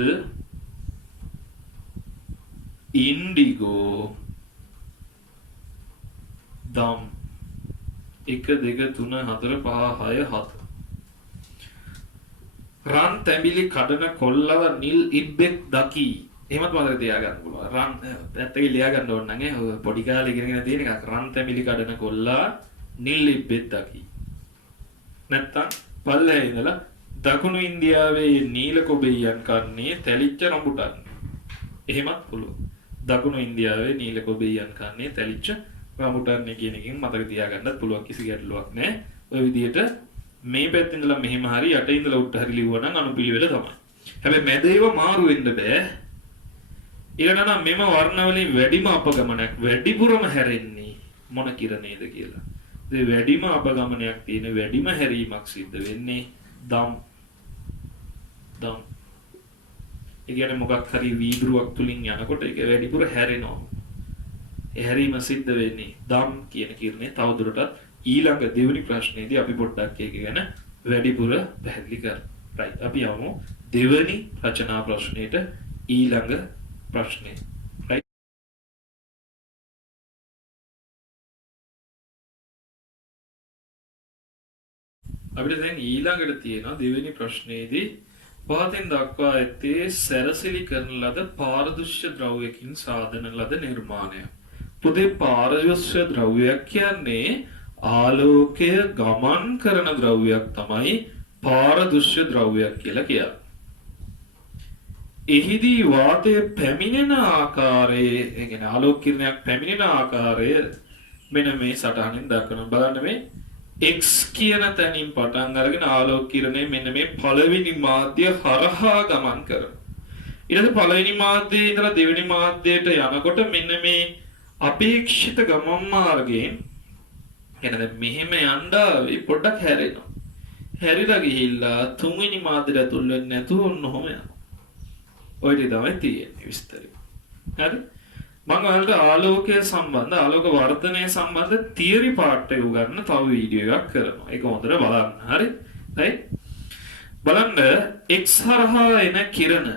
ඉන්ඩිගෝ දම් 1 2 3 4 5 6 7 රන් තැඹිලි කඩන කොල්ලව නිල් ඉබ්බෙක් දකි. එහෙමත් මතක තියාගන්න පුළුවන්. රන් පැත්තක ලියා ගන්න ඕන නම් ඔය පොඩි කාලේ ඉගෙනගෙන තියෙන එකක්. රන් තැඹිලි කඩන කොල්ලා නිල් ඉබ්බෙක් දකි. නැත්තම් පල්ලේ ඉඳලා දකුණු ඉන්දියාවේ නීල කොබෙයියන් කන්නේ තැලිච්ච රඹුටන්. එහෙමත් පුළුවන්. දකුණු ඉන්දියාවේ නීල කොබෙයියන් කන්නේ තැලිච්ච රඹුටන් කියන එකෙන් මතක තියාගන්නත් පුළුවන්. කිසි ගැටලුවක් නැහැ. ඔය විදිහට මේ පැත්තේ ඉඳලා මෙහෙම හරි යට ඉඳලා උඩට හරි ලිව්වා නම් අනුපිළිවෙල තමයි. හැබැයි මැද ඒවා මාරු වෙන්න බෑ. ඊළඟට නම් මෙම වර්ණ වලින් වැඩිම අපගමනයක් වැඩිපුරම හැරෙන්නේ මොන කිරණේද කියලා. ඒ වැඩිම අපගමනයක් තියෙන වැඩිම හැරීමක් සිද්ධ වෙන්නේ දම්. ඒ කියන්නේ මොකක් හරි වීදුරුවක් තුලින් යනකොට ඒක වැඩිපුර හැරෙනවා. ඒ හැරීම සිද්ධ වෙන්නේ දම් කියන කිරණේ. තවදුරටත් ඊළඟ දෙවෙනි ප්‍රශ්නේදී අපි පොඩ්ඩක් ඒක ගැන වැඩිපුර පැහැදිලි කරමු. right. අපි යමු දෙවෙනි රචනා ප්‍රශ්නෙට ඊළඟ ප්‍රශ්නේ. right. අපිට දැන් ඊළඟට තියෙනවා දෙවෙනි ප්‍රශ්නේදී පහතින් දක්වා ඇත්තේ සැරසිලි කරන ලද පාරදෘශ්‍ය ද්‍රව්‍යකින් සාදන ලද නිර්මාණය. පුතේ පාරදෘශ්‍ය ද්‍රව්‍යයක් කියන්නේ ආලෝකය ගමන් කරන ද්‍රව්‍යයක් තමයි පාරදෘශ්‍ය ද්‍රව්‍යයක් කියලා කියන්නේ. එහිදී වාතය පැමිණෙන ආකාරයේ, ඒ කියන්නේ ආලෝක කිරණයක් පැමිණෙන ආකාරය මෙන්න මේ සටහනින් දක්වනවා. බලන්න මේ X කියන තැනින් පටන් අරගෙන ආලෝක කිරණය මෙන්න මේ පළවෙනි මාධ්‍ය හරහා ගමන් කරනවා. ඊට පස්සේ පළවෙනි මාධ්‍යයේ ඉඳලා දෙවෙනි මාධ්‍යයට යනකොට මෙන්න මේ අපේක්ෂිත ගමන් මාර්ගයෙන් එනද මෙහෙම යන්න පොඩ්ඩක් හැරෙනවා. හැරිලා ගිහිල්ලා තුන්වෙනි මාධ්‍යයට ඇතුල් වෙන්නේ නැතුව ඔන්නෝම යනවා. ඔය ටික තමයි තියෙන්නේ විස්තරය. හරි? මම ඔයාලට ආලෝකය සම්බන්ධ ආලෝක වර්ධනය සම්බන්ධ තියරි පාර්ට් එක උගන්න තව වීඩියෝ එකක් කරනවා. ඒක හොඳට බලන්න. හරි? right? බලන්න X හරහා එන කිරණ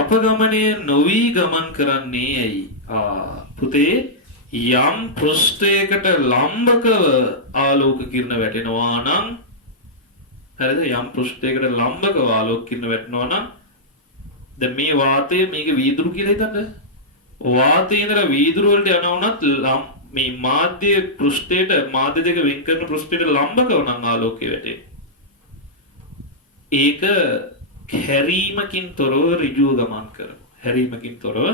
අපගමනය නොවි ගමන් කරන්නේ ඇයි? පුතේ යම් පෘෂ්ඨයකට ලම්බකව ආලෝක කිරණ වැටෙනවා නම් හරිද? යම් පෘෂ්ඨයකට ලම්බකව ආලෝකකින් වැටෙනවා නම් දැන් මේ වාතය මේක වීදුරු කියලා හිතන්න. වාතයේ ඉඳලා වීදුරු වලට යනවා උනත් මේ මාධ්‍ය පෘෂ්ඨයට මාධ්‍ය දෙක වෙන් කරන පෘෂ්ඨයට ලම්බකව නම් ආලෝකය වැටේ. ඒක හැරීමකින් තොරව ඍජුව ගමන් කරනවා. හැරීමකින් තොරව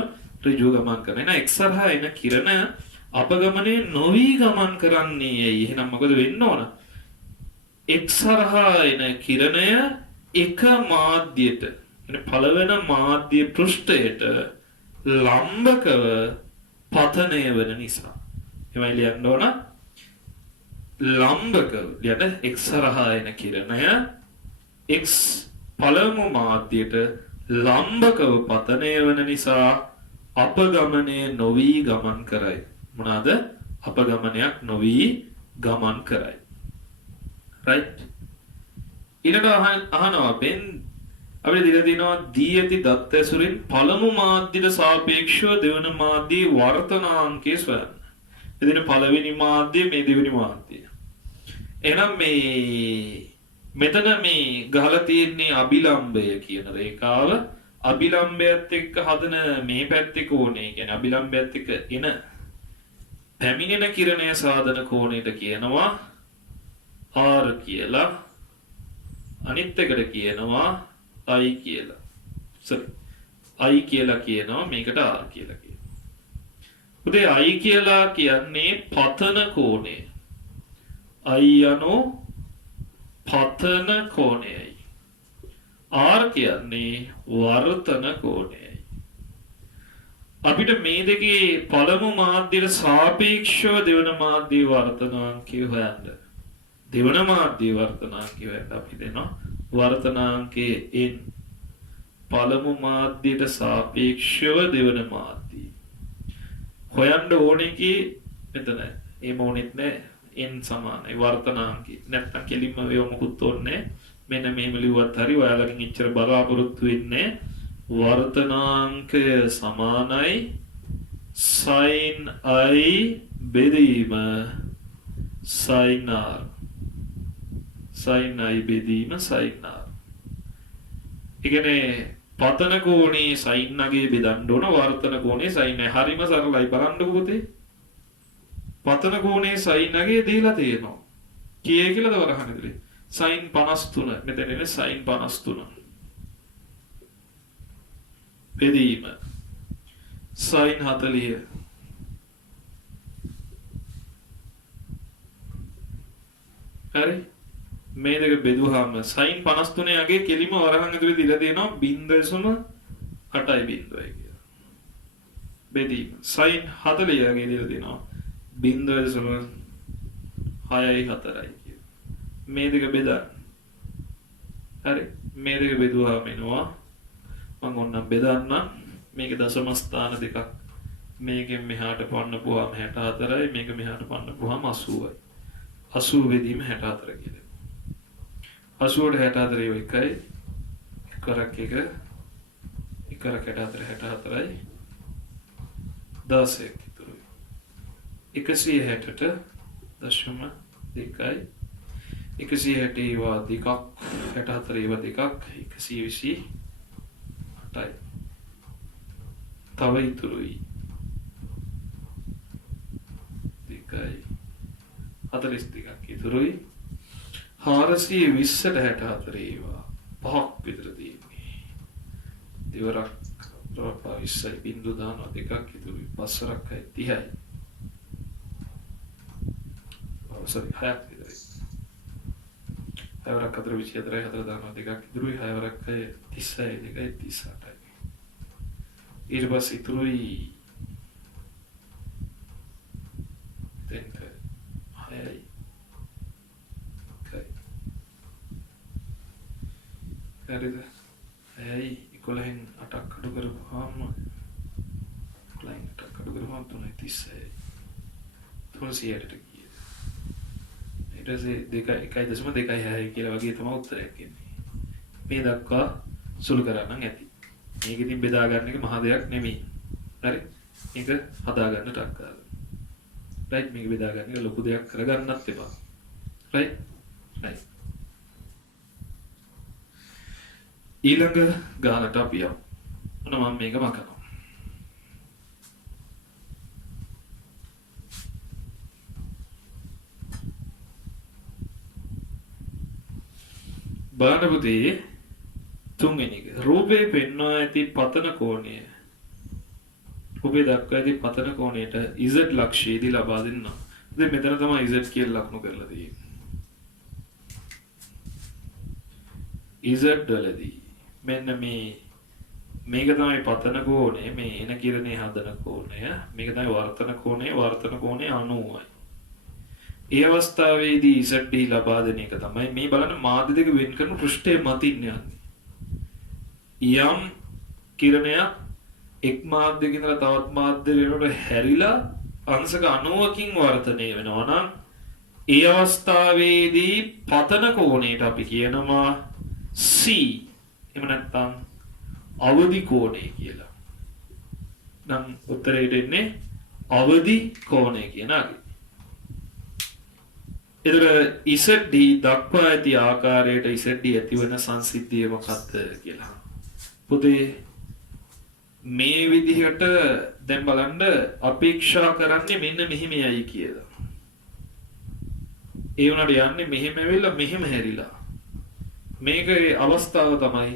ඍජුව ගමන් කරන. එන එක්සරහා එන කිරණ අපගමනේ නොවි ගමන් කරන්නේ ඇයි? එහෙනම් මොකද වෙන්න ඕන? එක්සරහා එන කිරණය එක මාධ්‍යයට පළවෙන මාධ්‍ය පෘෂ්ඨයට ලම්බකව පතනය වෙන නිසා. එමයි ලියන්න ඕන ලම්බකව ලියන්න එක්සරහා එන කිරණය x පළමු මාධ්‍යයට ලම්බකව පතනය වෙන නිසා අපගමනය නොවි ගමන් කරයි. මොනවාද? අපගමනයක් නොවි ගමන් කරයි. right? ඊළඟට අහනවා බෙන් අපිට දිලා දිනවා දී ඇති දත්ත ඇසුරින් පළමු මාධ්‍යයට සාපේක්ෂව දෙවන මාධ්‍යයේ වර්තනාංකය සොයන්න. එදින පළවෙනි මාධ්‍ය මේ දෙවෙනි මාධ්‍ය. එහෙනම් මේ මෙතන මේ ගහලා තියෙන්නේ අභිලම්බය කියන රේඛාව. අභිලම්බයත් එක්ක හදන මේ පැත්තේ කෝණය කියන්නේ අභිලම්බයත් එක්ක එන පැමිණෙන කිරණය සාධන කෝණයට කියනවා R කියලා. අනිත් එකට කියනවා I කියලා. sorry I කියලා කියනවා මේකට R කියලා කියනවා. උදේ I කියලා කියන්නේ පතන කෝණය. I යනෝ පතන කෝණයයි. R කියන්නේ වර්තන කෝණයයි. අපිට මේ දෙකේ පළමු මාධ්‍යයට සාපේක්ෂව දෙවන මාධ්‍ය වර්තනාංකය හොයන්න. දෙවන මාධ්‍ය වර්තනාංකය හොයන්න අපි දෙනවා වර්තනාංකයේ n පළමු මාධ්‍යයට සාපේක්ෂව දෙවන මාධ්‍ය හොයන්න ඕනේ කි මෙතන එහෙම ඕනෙත් නෑ n සමානයි වර්තනාංකය නැත්නම් කෙලින්ම ඒව මොකුත් ඕනේ මෙන්න මෙහෙම ලිව්වත් හරි ඔයාලගෙන් ඉච්චර බලාපොරොත්තු වෙන්නේ වර්තනාංකය සමානයි sin i බෙදීම sin r sin i බෙදීම sin r. ඒ කියන්නේ පතන කෝණේ sin නගේ බෙදන්න ඕන වර්තන කෝණේ sin i. හරිම සරලයි බලන්නකෝ පුතේ. පතන කෝණේ sin නගේ දීලා තියෙනවා. කීයේ කියලාද වරහන් ඇතුලේ? sin 53. මෙතන ඉන්නේ sin 53. බෙදීම sin 40. හරි මේ දෙක බෙදුවාම sin 53 යගේ කෙලිම වරහන් ඇතුලේ දීලා තියෙනවා 0.8යි බිඳුවයි කියලා. බෙදීම sin 40 යගේ දීලා තියෙනවා 0.6යි 4යි කියලා. මේ දෙක බෙදන්න. හරි මේ දෙක බෙදුවාම එනවා මම ඕනම් බෙදන්න මේක දශම ස්ථාන දෙකක්. මේකෙන් මෙහාට පන්නපුවාම 64යි මේක මෙහාට පන්නපුවාම 80යි. 80 බෙදීම 64 කියලා. 80ට 64 එකයි එකරක් එක එකරක් 64යි 16 ඉතුරුයි. 160ට දශම දෙකයි 160 ඒවා දෙකක් 64 ඒවා දෙකක් 128යි. තව ඉතුරුයි දෙකයි 42ක් ඉතුරුයි 420ට 64 ඒවා පහක් විතර තියෙන්නේ. දෙවරක් රෝපා 20යි බිංදු දානවා දෙකක් ඉතුරුයි 5රක්යි 30යි. sorry 6ක් විතරයි. 6වරක් 4 4 දානවා දෙකක් ඉතුරුයි 6වරක්යි 30යි දෙකයි 38යි. ඊට පස්සේ ඉතුරුයි දෙක 6යි හරිද? 6යි 11න් 8ක් අඩු කරපුවාම 11න් 8ක් අඩු කරපුවාම 3:36යි 300ට ගියේ. ඊට පස්සේ 1.6යි කියලා වගේ තමයි උත්තරයක් එන්නේ. මේ දක්වා සුළු කරන්න ඇති. මේක ඉතින් බෙදා ගන්න එක මහ දෙයක් නෙමෙයි. හරි? මේක හදා ගන්න ටක් කරලා. රයිට් මේක බෙදා ගන්න එක ලොකු දෙයක් කරගන්නත් එපා. රයිට්? රයිට්. ඊළඟ ගානට අපි යමු. මම මේක මකනවා. බානපුතේ තුන්වෙනි එක. රූපේ පෙන්වා ඇති පතන කෝණය. රූපේ දක්වා ඇති පතන කෝණයට z ලක්ෂයේදී ලබා දෙන්නවා. දැන් මෙතන තමයි z කියලා ලකුණු කරලා තියෙන්නේ. z වලදී මෙන්න මේක තමයි පතන කෝණය, මේ එන කිරණේ හදන කෝණය, මේක තමයි වර්තන කෝණය 90යි. ඒ අවස්ථාවේදී ZD ලබා දෙන එක තමයි මේ බලන්න මාධ්‍ය දෙක වෙන් කරන පෘෂ්ඨයේ මතින් යන්නේ. යම් කිරණයක් එක් මාධ්‍යයක ඉඳලා තවත් මාධ්‍ය වෙනකොට හැරිලා අංශක 90කින් වර්ධනය වෙනවා නම් ඒ අවස්ථාවේදී පතන කෝණයට අපි කියනවා C. එහෙම නැත්නම් අවදි කෝණය කියලා. නම් උත්තරයට එන්නේ අවදි කෝණය කියන එක. එතකොට ZD දක්වා ඇති ආකාරයට ZD ඇති වෙන සංසිද්ධිය මොකක්ද කියලා. පුතේ මේ විදිහට දැන් බලන්න අපේක්ෂා කරන්නේ මෙන්න මෙහිමයි කියලා. ඒ වුණාට යන්නේ මෙහෙම වෙලා මෙහෙම හැරිලා. මේකේ අවස්ථාව තමයි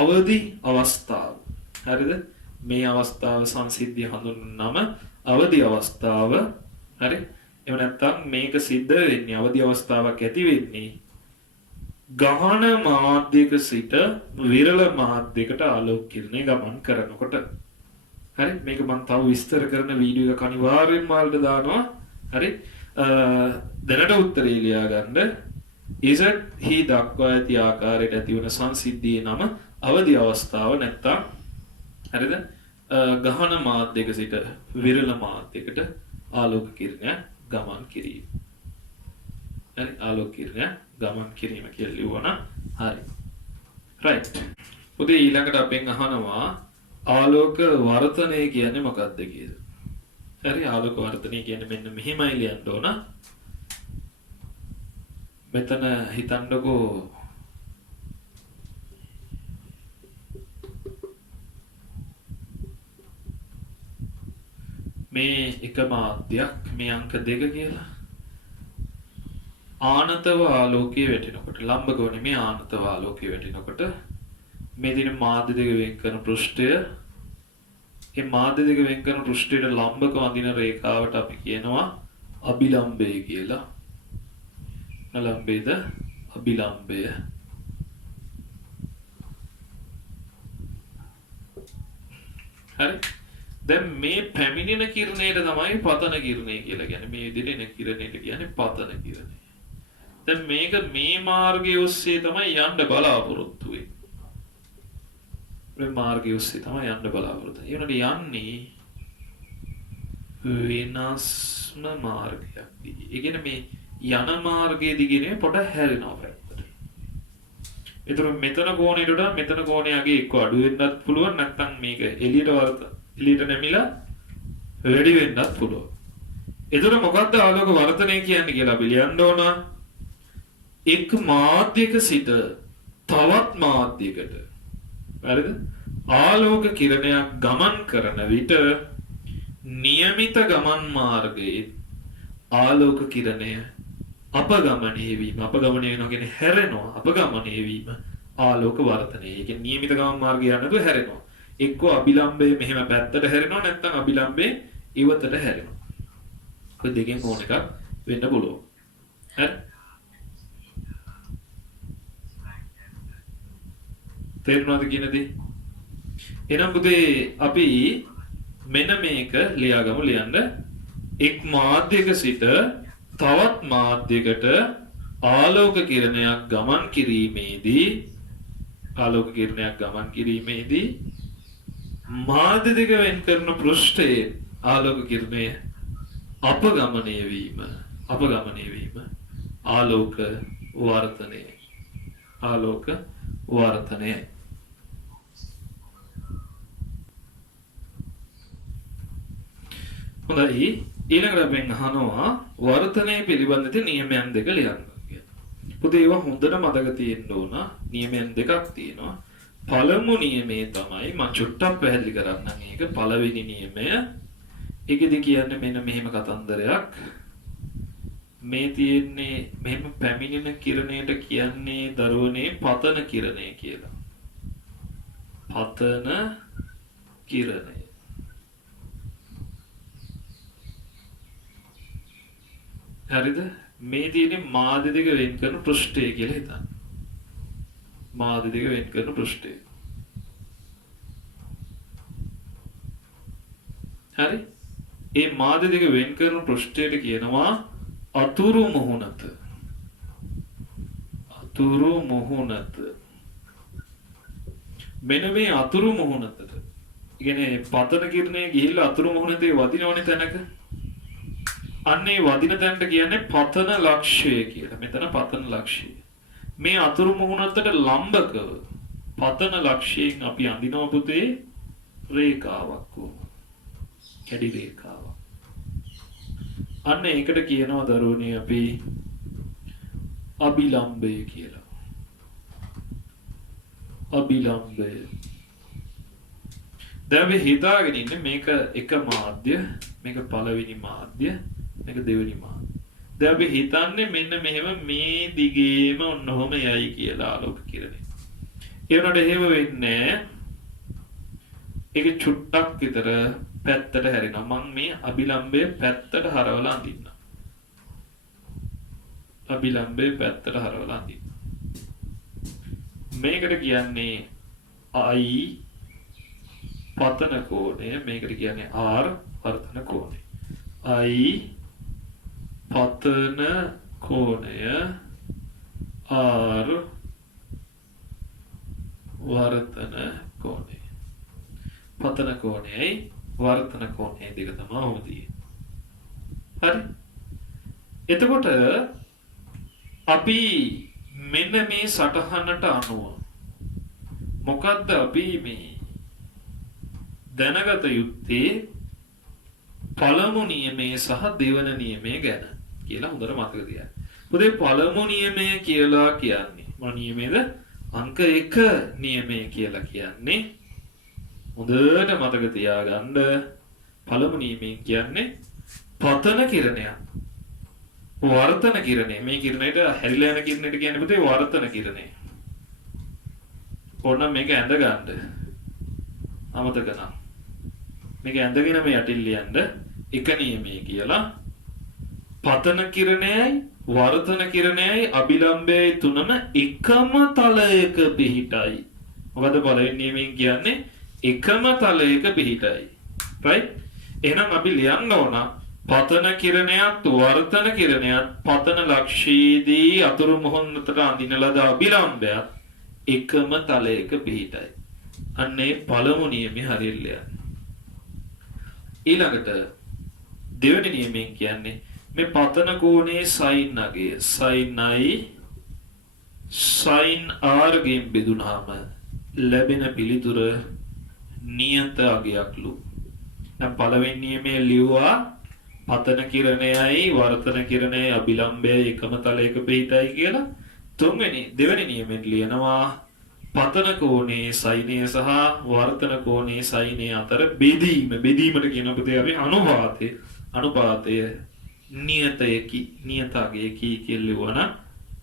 අවදි අවස්ථාව. හරිද? මේ අවස්ථාව සංසිද්ධිය හඳුන්වන නම අවදි අවස්ථාව. හරි? එහෙම නැත්නම් මේක සිද්ධ වෙන්නේ අවදි අවස්ථාවක් ඇති වෙන්නේ ගහන මාධ්‍යක සිට විරල මාධ්‍යයකට ආලෝක කිරණය ගමන් කරනකොට. හරි? මේක මම තව විස්තර කරන වීඩියෝ එකක් අනිවාර්යෙන්ම ඔයාලට දානවා. හරි? දැනට උත්තරේ ලියා ගන්න. Z හි දක්වා ඇති ආකාරයට ඇති වන සංසිද්ධියේ නම අවදි අවස්ථාව නැත්නම් හරිද? ගහන මාධ්‍යක සිට විරල මාධ්‍යයකට ආලෝක කිරණය ගමන් කිරීම. හරි? ආලෝක කිරණය ගමන් කිරීම කියලා ලියවනම් හරි. right. උදේ ඊළඟට අපෙන් අහනවා ආලෝක වර්ධනය කියන්නේ මොකක්ද කියලා. හරි? ආලෝක වර්ධනය කියන්නේ මෙන්න මෙහෙමයි ලියන්න ඕන. මෙතන හිතන්නකෝ මේ එක මාධ්‍යයක් මේ අංක 2 කියලා ආනතව ආලෝකයේ වැටෙනකොට ලම්බ කෝණේ මේ ආනතව ආලෝකයේ වැටෙනකොට මේ දින මාධ්‍ය දෙක වෙන් කරන පෘෂ්ඨය මේ මාධ්‍ය දෙක වෙන් කරන පෘෂ්ඨයට ලම්බක වඳින රේඛාවට අපි කියනවා අභිලම්බය කියලා. ලම්බේද අභිලම්බය. හරි? දැන් මේ පැමිණෙන කිරණයට තමයි පතන කිරණය කියලා කියන්නේ. මේ විදිහට එන කිරණයට කියන්නේ පතන කිරණය. දැන් මේක මේ මාර්ගයේ ඔස්සේ තමයි යන්න බලාපොරොත්තු වෙන්නේ. මේ මාර්ගයේ ඔස්සේ තමයි යන්න බලාපොරොත්තු. ඒ වුණාට යන්නේ වෙනස්ම මාර්ගයක් දිගේ. ඒ කියන්නේ මේ යන මාර්ගයේ දිගේ පොඩ හැරෙනවා පැත්තට. ඒතර මෙතන කෝණයට වඩා මෙතන කෝණයගේ එක්ක අඩු වෙන්නත් පුළුවන් නැත්නම් මේක එළියට නැමිලා වැඩි වෙන්නත් පුළුවන්. ඒතර මොකද්ද ආලෝක වර්ධනය කියන්නේ කියලා අපි ලියන්න ඕන. එක් මාධ්‍යක සිට තවත් මාධ්‍යයකට හරිද? ආලෝක කිරණයක් ගමන් කරන විට નિયમિત ගමන් මාර්ගයේ ආලෝක කිරණය අපගමනය වීම වෙනවා කියන්නේ හැරෙනවා. අපගමනය වීම ආලෝක වර්ධනය. ඒ කියන්නේ નિયમિત ගමන් මාර්ගය යනකොට හැරෙනවා. එක්කෝ අභිලම්බයේ මෙහෙම පැත්තට හැරෙනවා නැත්නම් අභිලම්බයේ ඉවතට හැරෙනවා. ඔය දෙකෙන් ඕන එකක් වෙන්න පුළුවන්. හරි? තේරුණාද කියන දේ? එහෙනම් පුතේ අපි මෙන්න මේක ලියාගමු ලියන්න. එක් මාධ්‍යක සිට තවත් මාධ්‍යයකට ආලෝක කිරණයක් ගමන් කිරීමේදී මාධ්‍ය දෙක වෙන් කරන පෘෂ්ඨයේ ආලෝක කිරණය අපගමනය වීම ආලෝක වර්ධනය. හොඳයි. ඊළඟට අපෙන් අහනවා වර්ධනය පිළිබඳ නියමයන් දෙක ලියන්න කියලා. පුතේ ඒවා හොඳට මතක තියෙන්න ඕන. නියමයන් දෙකක් තියෙනවා. පළමු නියමය තමයි මම චුට්ටක් පැහැදිලි කරන්නම්. ඒක පළවෙනි නියමය. ඒකෙදි කියන්නේ මෙන්න මෙහෙම කතන්දරයක්. මේ තියෙන්නේ මෙහෙම පැමිණෙන කිරණයට කියන්නේ දරුවනේ පතන කිරණය කියලා. පතන කිරණය. හරිද? මේ තියෙන්නේ මාධ්‍ය දෙක වෙන් කරන පෘෂ්ඨය කියලා හිතන්න. මාධ්‍ය දෙක වෙන් කරන පෘෂ්ඨය. හරි? ඒ මාධ්‍ය දෙක වෙන් කරන පෘෂ්ඨයට කියනවා අතුරු මුහුණත. අතුරු මුහුණත. මෙන්න මේ අතුරු මුහුණතට. කියන්නේ පතන කිරණය ගිහිල්ලා අතුරු මුහුණතේ වදිනවනේ තැනක. අන්නේ වදින තැනට කියන්නේ පතන ලක්ෂය කියලා. මෙතන පතන ලක්ෂය. මේ අතුරු මුහුණතට ලම්බකව පතන ලක්ෂයෙන් අපි අඳිනවා පුතේ රේඛාවක් වුණා. කැඩි රේඛාවක්. අන්න ඒකට කියනවා දරුවනේ අපි අභිලම්බය කියලා. අභිලම්බය. දැන් අපි හිතාගෙන ඉන්නේ මේක එක මාධ්‍ය, මේක පළවෙනි මාධ්‍ය, මේක දෙවෙනි මාධ්‍ය. දැන් අපි හිතන්නේ මෙන්න මෙහෙම මේ දිගේම ඔන්නෝම යයි කියලා ආලෝක කිරණය. ඒ වුණාට එහෙම වෙන්නේ නැහැ. ඒක චුට්ටක් විතර පැත්තට හැරෙනවා. මම මේ අභිලම්බය පැත්තට හරවලා අඳින්න. අභිලම්බය පැත්තට හරවලා අඳින්න. මේකට කියන්නේ I පතන කෝණය, මේකට කියන්නේ R වර්තන කෝණය. I පතන කෝණය R වර්තන කෝණය. පතන කෝණයයි වර්තන කෝණය දෙක තමයි හොදී. හරි? එතකොට අපි මෙන්න මේ සටහනට අනුව මොකද්ද අපි මේ දැනගත යුත්තේ පළමු නියමය සහ දෙවන නියමය ගැන කියලා හොඳට මතක තියාගන්න. පුතේ පළමු නියමය කියලා කියන්නේ මොන නියමයේද? අංක 1 නියමය කියලා කියන්නේ හොඳට මතක තියාගන්න. පළමු නියමයෙන් කියන්නේ පතන කිරණයක්. වර්තන කිරණය. මේ කිරණයට හැරිලා යන කිරණයට කියන්නේ පුතේ වර්තන කිරණය. ඕනනම් මේක ඇඳ ගන්න. අමතක නම්. මේක ඇඳගෙන මේ යටින් ලියන්න එක නියමයේ කියලා පතන කිරණයයි වර්තන කිරණයයි අභිලම්බයයි තුනම එකම තලයක පිහිටයි. මොකද පළවෙනි නියමයෙන් කියන්නේ එකම තලයක පිහිටයි. right? එහෙනම් අපි ලියන්න ඕන පතන කිරණයත් වර්තන කියරණයත් පතන ලක්ෂයේදී අතුරු මොහොතට අඳින ලද අභිලම්බයත් එකම තලයක පිහිටයි. අන්නේ පළමු නියමය හරියට ලියන්න. ඊළඟට දෙවෙනි නියමයෙන් කියන්නේ මේ පතන කෝණයේ sin අගය sin i sin r ගෙන් බෙදුනහම ලැබෙන පිළිතුර නියත අගයක්ලු. දැන් පළවෙනි නියමයේ ලියුවා පතන කිරණයයි වර්තන කිරණයයි අභිලම්බයයි එකම තලයක පිහිටයි කියලා. දෙවෙනි නියමයෙන් ලියනවා පතන කෝණයේ සයිනය සහ වර්තන කෝණයේ සයිනය අතර බෙදීමට කියන පුතේ අපි අනුපාතය නියතයකි නියතගයකි කියලා ලියවන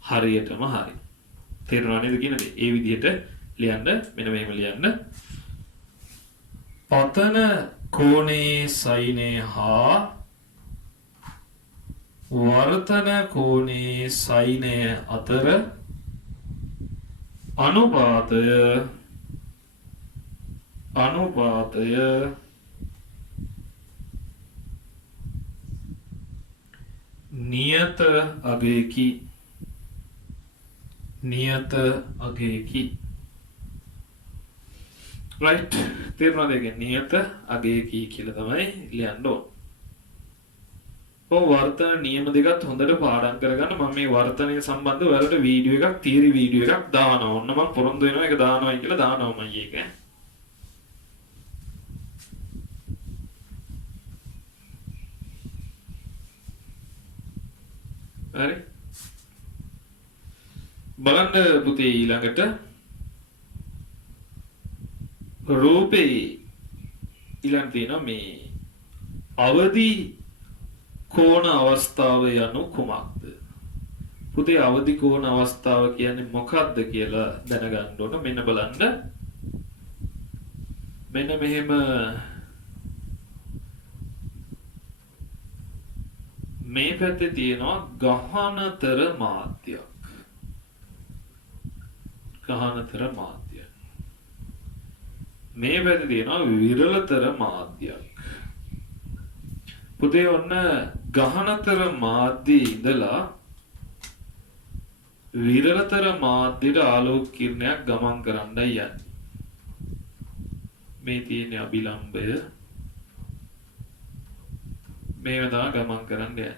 හරියටම හරි. තේරුණා නේද කියන දේ? ඒ විදිහට ලියන්න මෙන්න මෙහෙම ලියන්න. පතන කෝණයේ සයිනය හා වර්තන කෝණයේ සයිනය අතර අනුපාතය නියත අගයකි right. තේරුණාද? ඒක නියත අගයකි කියලා තමයි ලියන්න ඕන. වර්තන නියම දෙකත් හොඳට පාඩම් කරගන්න. මම මේ වර්තනය සම්බන්ධව ඔයාලට වීඩියෝ එකක් තියරි වීඩියෝ එකක් දානවා. ඔන්න මම පොරොන්දු වෙනවා ඒක දානවායි කියලා දානවාමයි ඒක. හරි. බලන්න පුතේ ඊළඟට රූපේ ඊළඟ තියෙනවා මේ අවදි කෝණ අවස්ථාව යනු කුමක්ද? පුතේ අවදි කෝණ අවස්ථාව කියන්නේ මොකක්ද කියලා දැනගන්න ඕන. මෙන්න බලන්න. මෙන්න මෙහෙම මේ පැත්තේ තියෙනවා ගහනතර මාධ්‍යයක්. ගහනතර මාධ්‍යයක්. මේ පැත්තේ තියෙනවා විරලතර මාධ්‍යයක්. පුතේ ඔන්න ගහනතර මාධ්‍යයේ ඉඳලා විරලතර මාධ්‍යයට ආලෝක කිරණයක් ගමන් කරන්නයි යන්නේ. මේ තියෙන අභිලම්භය මේව තමයි ගමන් කරන්න යන්නේ.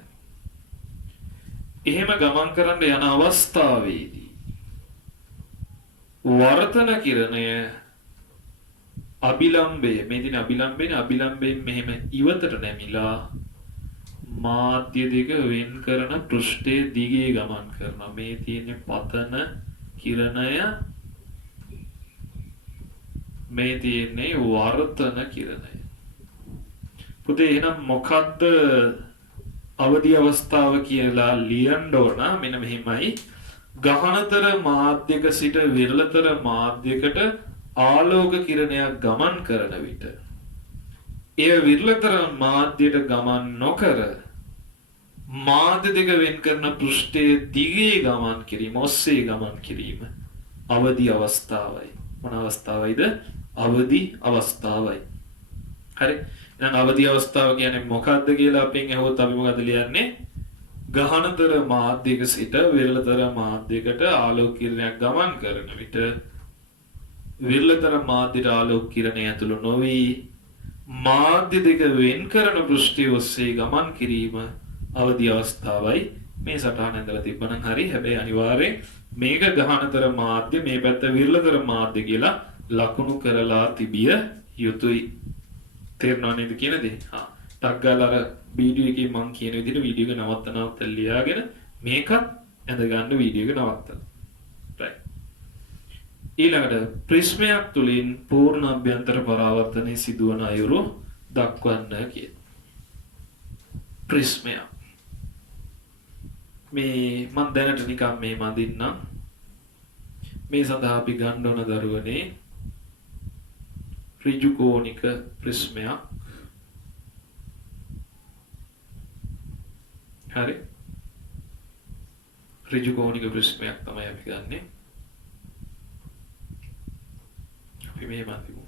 එහෙම ගමන් කරන්න යන අවස්ථාවේදී වර්තන කිරණය අභිලම්භය මේ දින අභිලම්භයෙන් මෙහෙම ඉවතට නැමිලා මාධ්‍ය දෙක වෙන් කරන පෘෂ්ඨයේ දිගේ ගමන් කරනවා. මේ තියෙන පතන කිරණය මේ තියෙන්නේ වර්තන කිරණය. පුතේ එහෙනම් මොකද්ද අවදි අවස්ථාව කියලා ලියන්න ඕන. මෙන්න මෙහිමයි. ගහනතර මාධ්‍යක සිට විරලතර මාධ්‍යකට ආලෝක කිරණයක් ගමන් කරන විට එය විරලතර මාධ්‍යයට ගමන් නොකර මාධ්‍ය දෙක වෙන් කරන පෘෂ්ඨයේ දිගේ ගමන් කිරීම ඔස්සේ ගමන් කිරීම අවදි අවස්ථාවයි. මොන අවස්ථාවයිද? අවදි අවස්ථාවයි. හරි. එහෙනම් අවදි අවස්ථාව කියන්නේ මොකක්ද කියලා අපෙන් අහුවොත් අපි මොකද ලියන්නේ? ගහනතර මාධ්‍යක සිට විරලතර මාධ්‍යකට ආලෝක කිරණයක් ගමන් කරන විට විරලතර මාධ්‍යට ආලෝක කිරණය ඇතුළු නොවි මාධ්‍ය දෙක වෙන් කරන පෘෂ්ඨය ඔස්සේ ගමන් කිරීම අවදි අවස්ථාවයි. මේ සටහන ඇඳලා තිබ්බනම් හරි. හැබැයි අනිවාර්යෙන් මේක ගහනතර මාධ්‍ය මේ පැත්ත විරලතර මාධ්‍ය කියලා ලකුණු කරලා තිබිය යුතුයි. තේරුණා නේද කියන දේ? හා. ටක් ගාලා අර වීඩියෝ එකේ මම කියන විදිහට වීඩියෝ එක නවත්ත ලියාගෙන මේකත් ඇඳ ගන්න වීඩියෝ එක නවත්තලා. right. ඊළඟට ප්‍රිස්මයක් තුලින් පූර්ණ අභ්‍යන්තර පරාවර්තනයේ සිදුවන අයුරු දක්වන්න කියන. ප්‍රිස්මයක්. මේ මම දැනට නිකන් මේ මදින්නම්. මේ සඳහා අපි ගන්න ඕන දරුවනේ ඍජු කෝණික ප්‍රිස්මයක්. හරි. ඍජු කෝණික ප්‍රිස්මයක් තමයි අපි ගන්නෙ. අපි මේ මදිමු.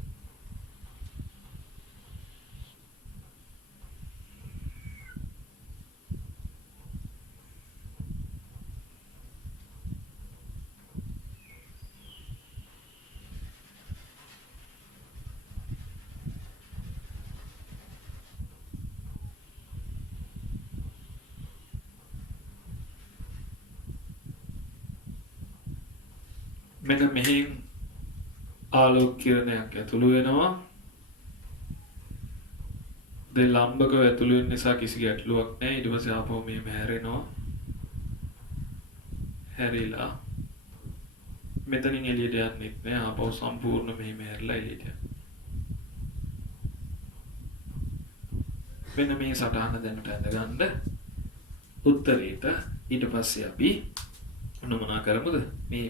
මෙන්න මෙහෙන් ආලෝක කිරණයක් ඇතුළු වෙනවා. දැන් ලම්බකව ඇතුළු වෙන නිසා කිසි ගැටලුවක් නැහැ. ඊට පස්සේ ආපහු මෙහෙම හැරෙනවා. හැරිලා මෙතනින් එළියට යන්නෙත් නෑ. ආපහු සම්පූර්ණ මෙහෙම හැරිලා එළියට යනවා. මෙන්න මේ සටහන දැනට ඇඳගන්න උත්තරේට ඊට පස්සේ අපි මොනවා කරමුද? මේ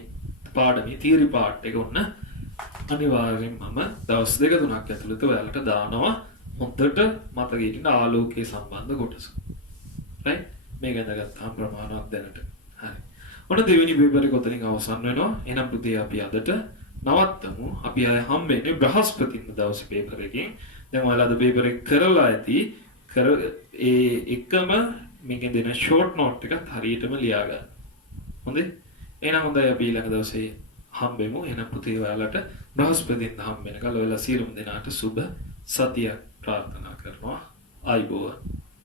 පාඩමේ තියරි පාර්ට් එක ඔන්න අනිවාර්යෙන් මම දවස් 2-3ක් ඇතුළත ඔයාලට දානවා හොඳට මතකයේ ඉන්න ආලෝකයේ සම්බන්ධ කොටස. right? මේක ඇඳගත්තාම ප්‍රමාණවත් දැනට. හරි. ඔන්න දෙවෙනි පේපර් එක ඔතනින් අවසන් වෙනවා. එහෙනම් පුතේ අපි අදට නවත්තමු. අපි ආය හම්බෙන්නේ බ්‍රහස්පතින්දා දවසේ පේපර් එකෙන්. දැන් ඔයාලා අද පේපර් එක කරලා ඇති. ඒ එකම මේකෙන් දෙන ෂෝට් නෝට් එකත් හරියටම ලියා ගන්න. හොඳේ? එහෙනම් හොඳයි අපි ඊළඟ දවසේ හම්බෙමු. එහෙනම් පුතේ ඔයාලට බ්‍රහස්පතින්දා හම්බ වෙනකල් ඔයාලා සියලුම දෙනාට සුබ සතියක් ප්‍රාර්ථනා කරනවා. ආයුබෝවන්.